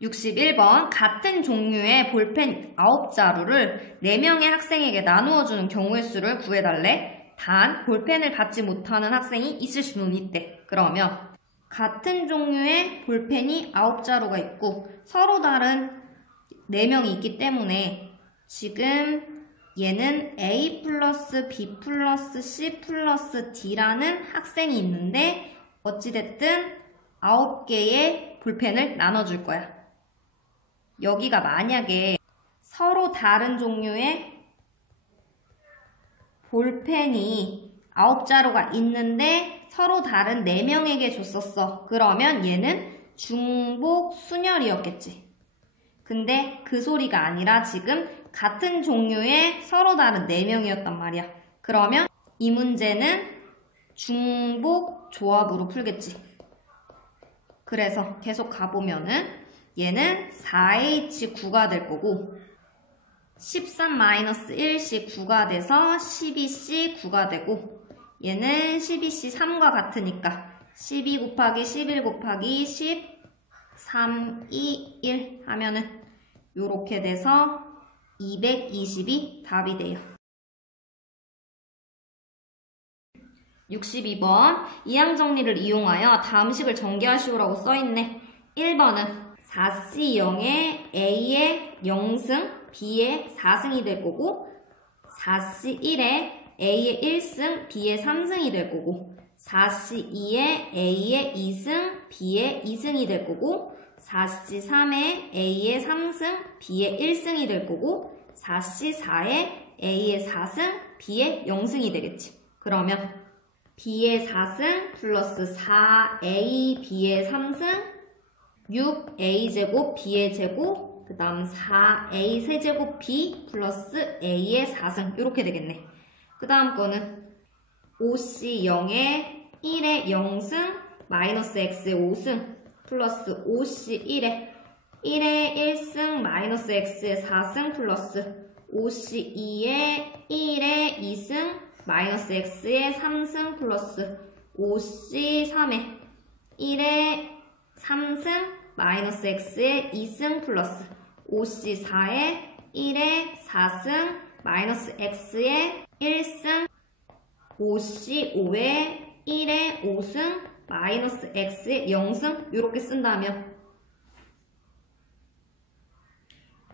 61번 같은 종류의 볼펜 9자루를 4명의 학생에게 나누어주는 경우의 수를 구해달래. 단 볼펜을 받지 못하는 학생이 있을 수는 있대. 그러면 같은 종류의 볼펜이 9자루가 있고 서로 다른 4명이 있기 때문에 지금 얘는 A 플러스 B 플러스 C 플러스 D라는 학생이 있는데 어찌됐든 9개의 볼펜을 나눠줄 거야. 여기가 만약에 서로 다른 종류의 볼펜이 9자루가 있는데 서로 다른 4명에게 줬었어. 그러면 얘는 중복 순열이었겠지. 근데 그 소리가 아니라 지금 같은 종류의 서로 다른 4명이었단 말이야. 그러면 이 문제는 중복 조합으로 풀겠지. 그래서 계속 가보면은 얘는 4H9가 될 거고 13-1C9가 돼서 12C9가 되고 얘는 12C3과 같으니까 12 곱하기 11 곱하기 10 3, 2, 1 하면은 요렇게 돼서 220이 답이 돼요. 62번 이항 정리를 이용하여 다음 식을 전개하시오라고 써있네. 1번은 4C0에 A의 0승, B의 4승이 될 거고 4C1에 A의 1승, B의 3승이 될 거고 4C2에 A의 2승, B의 2승이 될 거고 4C3에 A의 3승, B의 1승이 될 거고 4C4에 A의 4승, B의 0승이 되겠지. 그러면 B의 4승 플러스 4A, B의 3승 6A제곱, B의 제곱, 그 다음 4A 세제곱 B 플러스 A의 4승 이렇게 되겠네. 그 다음 거는 5C0에 1의 0승 마이너스 X의 5승 플러스 5C1에 1의 1승 마이너스 X의 4승 플러스 5C2에 1의 2승 마이너스 X의 3승 플러스 5C3에 1의 3승 마이너스 X의 2승 플러스 5C4에 1의 4승 마이너스 X의 1승 5C5에 1의 5승 마이너스 X의 0승 이렇게 쓴다면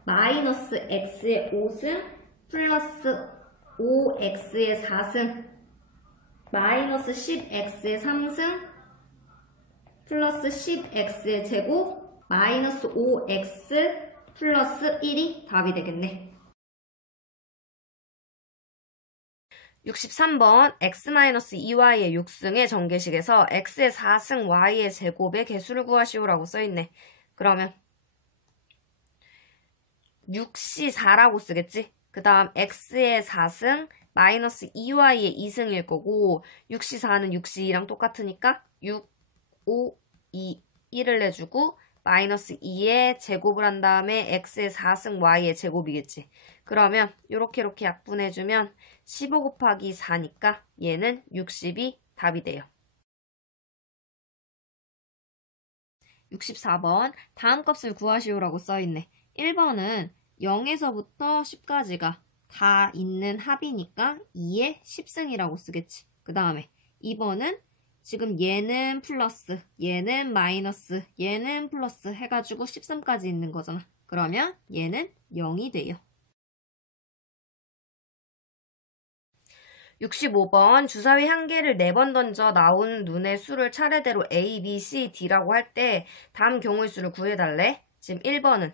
마이너스 X의 5승 플러스 5X의 4승 마이너스 10X의 3승 플러스 10X의 제곱 마이너스 5X 플러스 1이 답이 되겠네. 63번 X-2Y의 6승의 전개식에서 X의 4승 Y의 제곱의 개수를 구하시오라고 써있네. 그러면 6C4라고 쓰겠지? 그 다음 X의 4승 마이너스 2Y의 2승일 거고 6C4는 6C2랑 똑같으니까 6, 5, 2, 1을 내주고 마이너스 2의 제곱을 한 다음에 X의 4승 Y의 제곱이겠지. 그러면 이렇게 약분해주면 15 곱하기 4니까 얘는 60이 답이 돼요. 64번 다음 값을 구하시오라고 써있네. 1번은 0에서부터 10까지가 다 있는 합이니까 2의 10승이라고 쓰겠지. 그 다음에 2번은 지금 얘는 플러스, 얘는 마이너스, 얘는 플러스 해가지고 13까지 있는 거잖아. 그러면 얘는 0이 돼요. 65번 주사위 한 개를 4번 던져 나온 눈의 수를 차례대로 A, B, C, D라고 할 때 다음 경우의 수를 구해달래. 지금 1번은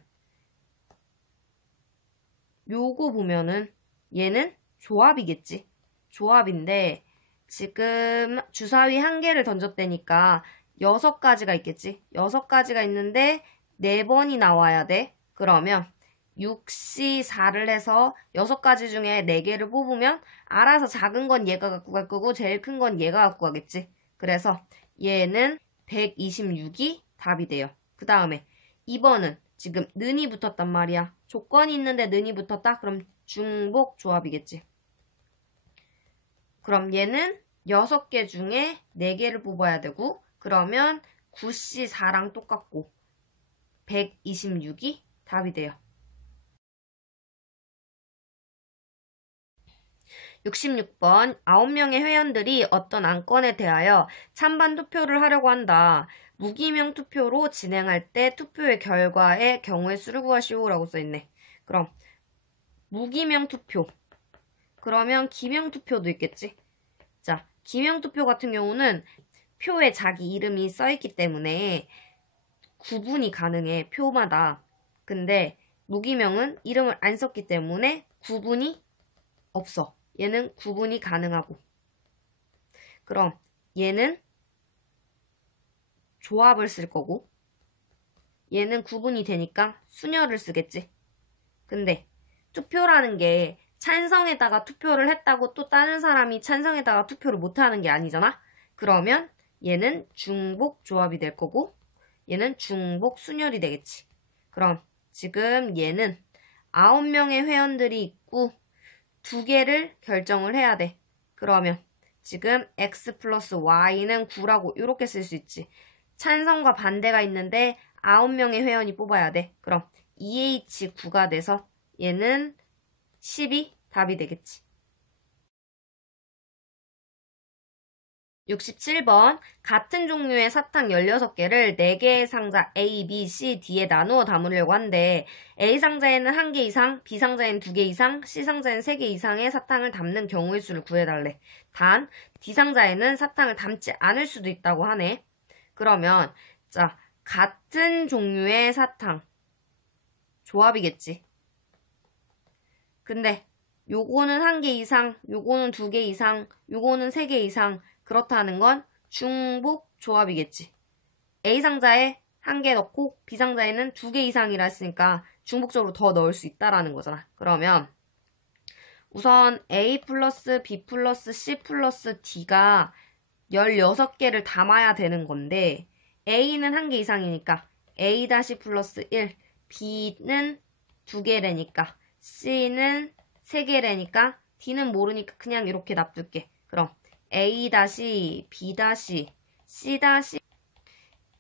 요거 보면은 얘는 조합이겠지. 조합인데 지금 주사위 한 개를 던졌다니까 6가지가 있겠지. 6가지가 있는데 4번이 나와야 돼. 그러면 6C4를 해서 6가지 중에 4개를 뽑으면 알아서 작은 건 얘가 갖고 갈 거고 제일 큰 건 얘가 갖고 가겠지. 그래서 얘는 126이 답이 돼요. 그 다음에 2번은 지금 는이 붙었단 말이야. 조건이 있는데 는이 붙었다? 그럼 중복 조합이겠지. 그럼 얘는 6개 중에 4개를 뽑아야 되고 그러면 9C4랑 똑같고 126이 답이 돼요. 66번 9명의 회원들이 어떤 안건에 대하여 찬반 투표를 하려고 한다. 무기명 투표로 진행할 때 투표의 결과의 경우의 수를 구하시오라고 써있네. 그럼 무기명 투표 그러면 기명 투표도 있겠지. 자, 기명 투표 같은 경우는 표에 자기 이름이 써있기 때문에 구분이 가능해, 표마다. 근데 무기명은 이름을 안 썼기 때문에 구분이 없어. 얘는 구분이 가능하고. 그럼 얘는 조합을 쓸 거고 얘는 구분이 되니까 순열을 쓰겠지. 근데 투표라는 게 찬성에다가 투표를 했다고 또 다른 사람이 찬성에다가 투표를 못하는 게 아니잖아. 그러면 얘는 중복 조합이 될 거고 얘는 중복 순열이 되겠지. 그럼 지금 얘는 9명의 회원들이 있고 2개를 결정을 해야 돼. 그러면 지금 x 플러스 y는 9라고 이렇게 쓸 수 있지. 찬성과 반대가 있는데 9명의 회원이 뽑아야 돼. 그럼 2h9가 돼서 얘는 10이 답이 되겠지. 67번 같은 종류의 사탕 16개를 4개의 상자 A, B, C, D에 나누어 담으려고 한데 A 상자에는 1개 이상, B 상자에는 2개 이상, C 상자에는 3개 이상의 사탕을 담는 경우의 수를 구해달래. 단 D 상자에는 사탕을 담지 않을 수도 있다고 하네. 그러면 자 같은 종류의 사탕 조합이겠지. 근데 요거는 1개 이상, 요거는 2개 이상, 요거는 3개 이상 그렇다는 건 중복 조합이겠지. A 상자에 1개 넣고 B 상자에는 2개 이상이라 했으니까 중복적으로 더 넣을 수 있다라는 거잖아. 그러면 우선 A 플러스 B 플러스 C 플러스 D가 16개를 담아야 되는 건데 A는 1개 이상이니까 A 다시 플러스 1, B는 2개래니까 C는 3개래니까 D는 모르니까 그냥 이렇게 놔둘게. 그럼 A 다시 B 다시 C 다시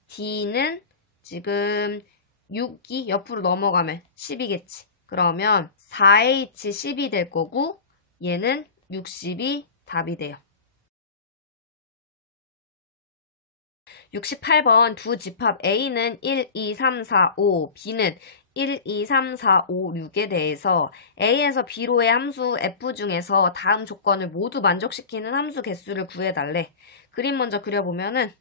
D는 지금 6이 옆으로 넘어가면 10이겠지. 그러면 4H10이 될 거고 얘는 60이 답이 돼요. 68번 두 집합 A는 1, 2, 3, 4, 5, B는 1, 2, 3, 4, 5, 6에 대해서 A에서 B로의 함수 F 중에서 다음 조건을 모두 만족시키는 함수 개수를 구해달래. 그림 먼저 그려보면은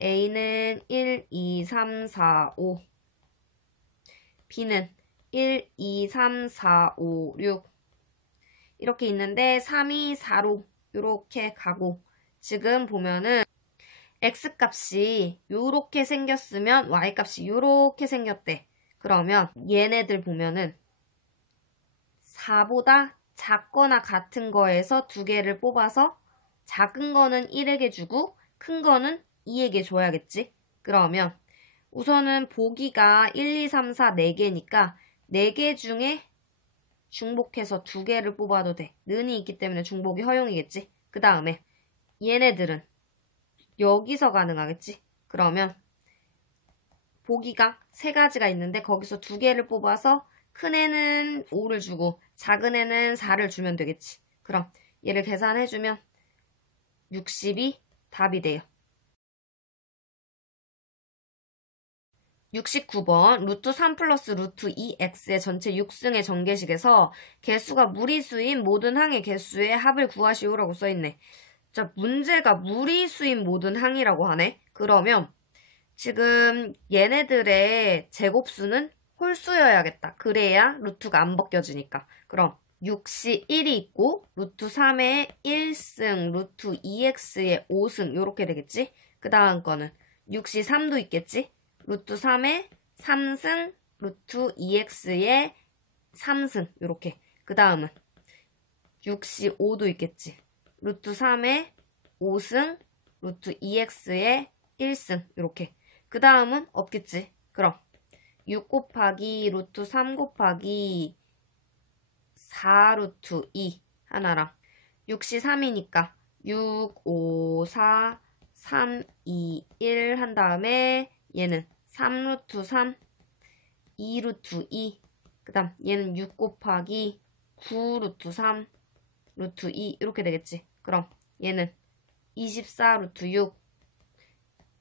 A는 1, 2, 3, 4, 5 B는 1, 2, 3, 4, 5, 6 이렇게 있는데 3이 4로 이렇게 가고 지금 보면은 X값이 요렇게 생겼으면 Y값이 요렇게 생겼대. 그러면 얘네들 보면은 4보다 작거나 같은 거에서 2개를 뽑아서 작은 거는 1에게 주고 큰 거는 2에게 줘야겠지. 그러면 우선은 보기가 1, 2, 3, 4, 4개니까 4개 중에 중복해서 2개를 뽑아도 돼. 는이 있기 때문에 중복이 허용이겠지. 그 다음에 얘네들은 여기서 가능하겠지. 그러면 보기가 3가지가 있는데 거기서 2개를 뽑아서 큰 애는 5를 주고 작은 애는 4를 주면 되겠지. 그럼 얘를 계산해주면 60이 답이 돼요. 69번 루트 3 플러스 루트 2x의 전체 6승의 전개식에서 개수가 무리수인 모든 항의 개수의 합을 구하시오라고 써있네. 자, 문제가 무리수인 모든 항이라고 하네. 그러면 지금 얘네들의 제곱수는 홀수여야겠다. 그래야 루트가 안 벗겨지니까. 그럼 6시 1이 있고 루트 3의 1승, 루트 2x의 5승 이렇게 되겠지? 그 다음 거는 6시 3도 있겠지? 루트 3의 3승, 루트 2x의 3승 이렇게. 그 다음은 6시 5도 있겠지? 루트 3의 5승, 루트 2x의 1승 이렇게. 그 다음은 없겠지. 그럼 6 곱하기 루트 3 곱하기 4 루트 2 하나랑 6시 3이니까 6, 5, 4, 3, 2, 1 한 다음에 얘는 3 루트 3, 2 루트 2 그 다음 얘는 6 곱하기 9 루트 3 루트 2 이렇게 되겠지. 그럼 얘는 24 루트 6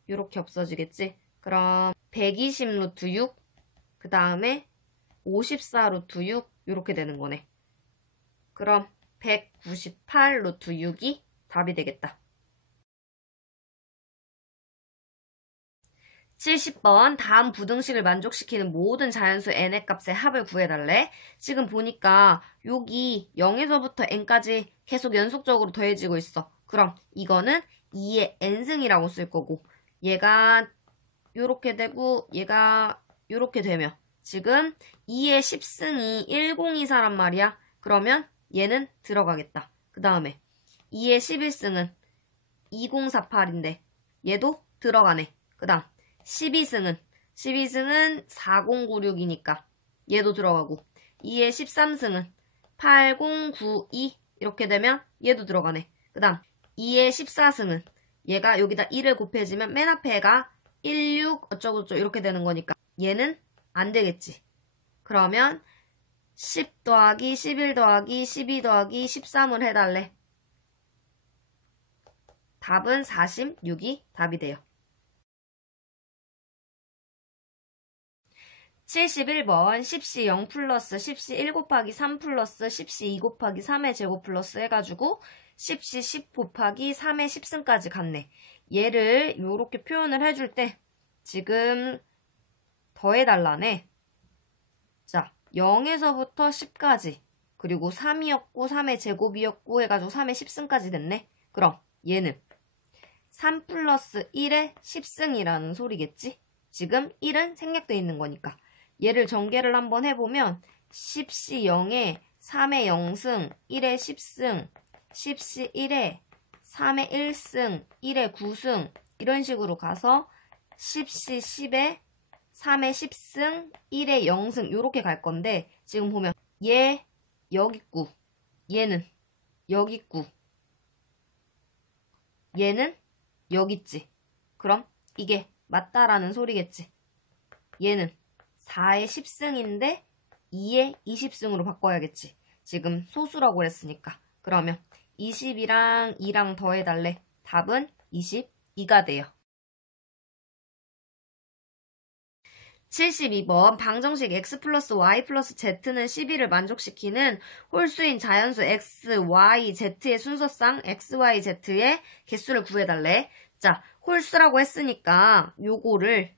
이렇게 없어지겠지. 그럼 120 루트 6 그 다음에 54 루트 6 이렇게 되는 거네. 그럼 198 루트 6이 답이 되겠다. 70번 다음 부등식을 만족시키는 모든 자연수 n의 값의 합을 구해달래. 지금 보니까 여기 0에서부터 n까지 계속 연속적으로 더해지고 있어. 그럼 이거는 2의 n승이라고 쓸 거고 얘가 요렇게 되고 얘가 요렇게 되면 지금 2의 10승이 1024란 말이야. 그러면 얘는 들어가겠다. 그 다음에 2의 11승은 2048인데 얘도 들어가네. 그 다음 12승은 4096이니까 얘도 들어가고 2의 13승은 8092 이렇게 되면 얘도 들어가네. 그 다음 2의 14승은 얘가 여기다 1을 곱해지면 맨 앞에가 16 어쩌고저쩌고 이렇게 되는 거니까 얘는 안 되겠지. 그러면 10 더하기 11 더하기 12 더하기 13을 해달래. 답은 46이 답이 돼요. 71번 10시 0 플러스 10시 1 곱하기 3 플러스 10시 2 곱하기 3의 제곱 플러스 해가지고 10시 10 곱하기 3의 10승까지 갔네. 얘를 이렇게 표현을 해줄 때 지금 더해달라네. 자, 0에서부터 10까지 그리고 3이었고 3의 제곱이었고 해가지고 3의 10승까지 됐네. 그럼 얘는 3 플러스 1의 10승이라는 소리겠지? 지금 1은 생략되어 있는 거니까. 얘를 전개를 한번 해보면 10시 0에 3의 0승, 1의 10승, 10시 1에 3의 1승, 1의 9승 이런 식으로 가서 10시 10에 3의 10승, 1의 0승 이렇게 갈 건데 지금 보면 얘 여기 있고 얘는 여기 있고 얘는 여기 있지. 그럼 이게 맞다라는 소리겠지. 얘는 4의 10승인데 2의 20승으로 바꿔야겠지. 지금 소수라고 했으니까. 그러면 20이랑 2랑 더해달래. 답은 22가 돼요. 72번 방정식 x 플러스 y 플러스 z는 12를 만족시키는 홀수인 자연수 x, y, z의 순서상 x, y, z의 개수를 구해달래. 자, 홀수라고 했으니까 요거를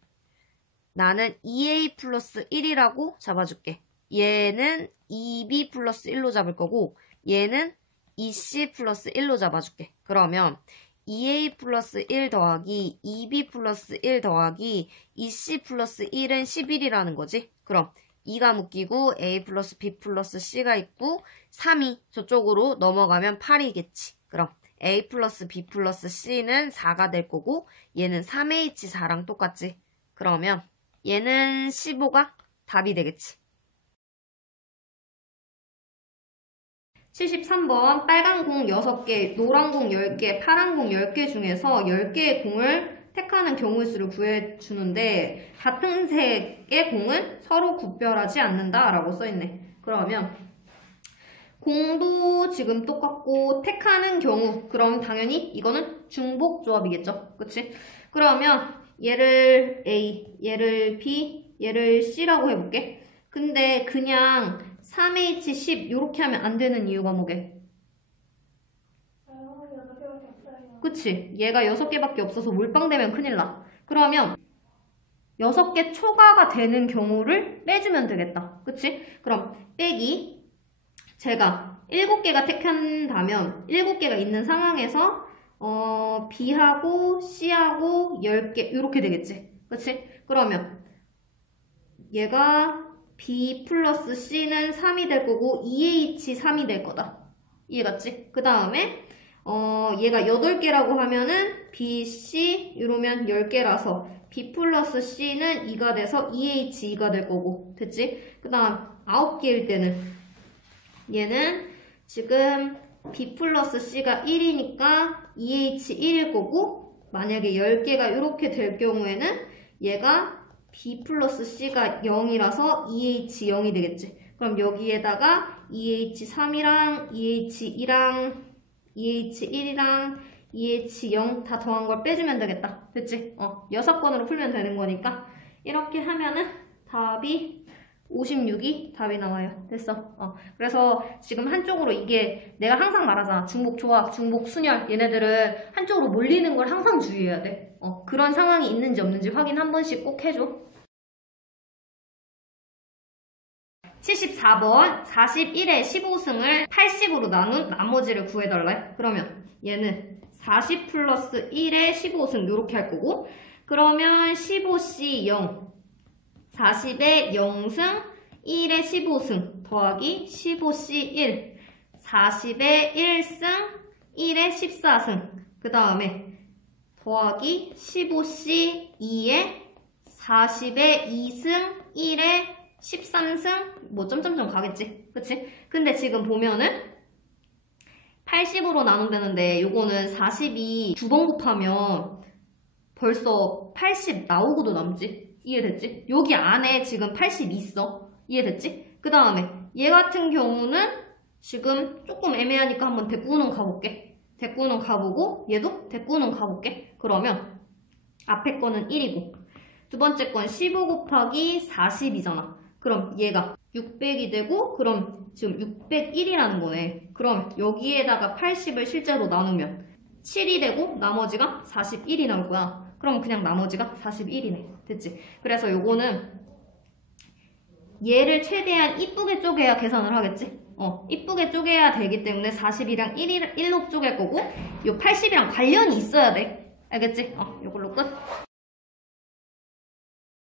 나는 2a 플러스 1이라고 잡아줄게. 얘는 2b 플러스 1로 잡을 거고 얘는 2c 플러스 1로 잡아줄게. 그러면 2a 플러스 1 더하기 2b 플러스 1 더하기 2c 플러스 1은 11이라는 거지. 그럼 2가 묶이고 a 플러스 b 플러스 c가 있고 3이 저쪽으로 넘어가면 8이겠지. 그럼 a 플러스 b 플러스 c는 4가 될 거고 얘는 3h4랑 똑같지. 그러면 얘는 15가 답이 되겠지. 73번 빨간 공 6개, 노란 공 10개, 파란 공 10개 중에서 10개의 공을 택하는 경우의 수를 구해주는데 같은 색의 공은 서로 구별하지 않는다 라고 써있네. 그러면 공도 지금 똑같고 택하는 경우 그럼 당연히 이거는 중복 조합이겠죠. 그치? 그러면 얘를 A, 얘를 B, 얘를 C라고 해볼게. 근데 그냥 3H10 이렇게 하면 안 되는 이유가 뭐게? 그치? 얘가 6개밖에 없어서 몰빵되면 큰일 나. 그러면 6개 초과가 되는 경우를 빼주면 되겠다. 그치? 그럼 빼기 제가 7개가 택한다면 7개가 있는 상황에서 B하고 C하고 10개 이렇게 되겠지. 그치? 그러면 얘가 B 플러스 C는 3이 될 거고 2H 3이 될 거다. 이해갔지? 그 다음에 얘가 8개라고 하면은 B, C 이러면 10개라서 B 플러스 C는 2가 돼서 2H 2가 될 거고 됐지? 그 다음 9개일 때는 얘는 지금 B 플러스 C가 1이니까 2H 1일 거고 만약에 10개가 이렇게 될 경우에는 얘가 B 플러스 C가 0이라서 2H 0이 되겠지. 그럼 여기에다가 2H 3이랑 2H 2랑 2H 1이랑 2H 0 다 더한 걸 빼주면 되겠다. 됐지? 6건으로 풀면 되는 거니까 이렇게 하면은 답이 56이 답이 나와요. 됐어. 그래서 지금 한쪽으로 이게 내가 항상 말하잖아. 중복 조합, 중복 순열 얘네들은 한쪽으로 몰리는 걸 항상 주의해야 돼. 그런 상황이 있는지 없는지 확인 한 번씩 꼭 해줘. 74번 41의 15승을 80으로 나눈 나머지를 구해달래. 그러면 얘는 40 플러스 1의 15승 이렇게 할 거고 그러면 15C 0 40의 0승 1의 15승 더하기 15C 1 40의 1승 1의 14승 그 다음에 더하기 15C 2의 40에 2승, 1에 13승, 뭐 점점점 가겠지. 그치? 근데 지금 보면은 80으로 나눈다는데 요거는 40이 두 번 곱하면 벌써 80 나오고도 남지? 이해됐지? 여기 안에 지금 80 있어. 이해됐지? 그 다음에 얘 같은 경우는 지금 조금 애매하니까 한번 대꾸는 가볼게. 대꾸는 가보고 얘도 대꾸는 가볼게. 그러면 앞에 거는 1이고 두 번째 건 15 곱하기 40이잖아. 그럼 얘가 600이 되고 그럼 지금 601이라는 거네. 그럼 여기에다가 80을 실제로 나누면 7이 되고 나머지가 41이 나올 거야. 그럼 그냥 나머지가 41이네. 됐지? 그래서 요거는 얘를 최대한 이쁘게 쪼개야 계산을 하겠지? 이쁘게 쪼개야 되기 때문에 40이랑 1로 쪼갤 거고 요 80이랑 관련이 있어야 돼. 알겠지? 요걸로 끝.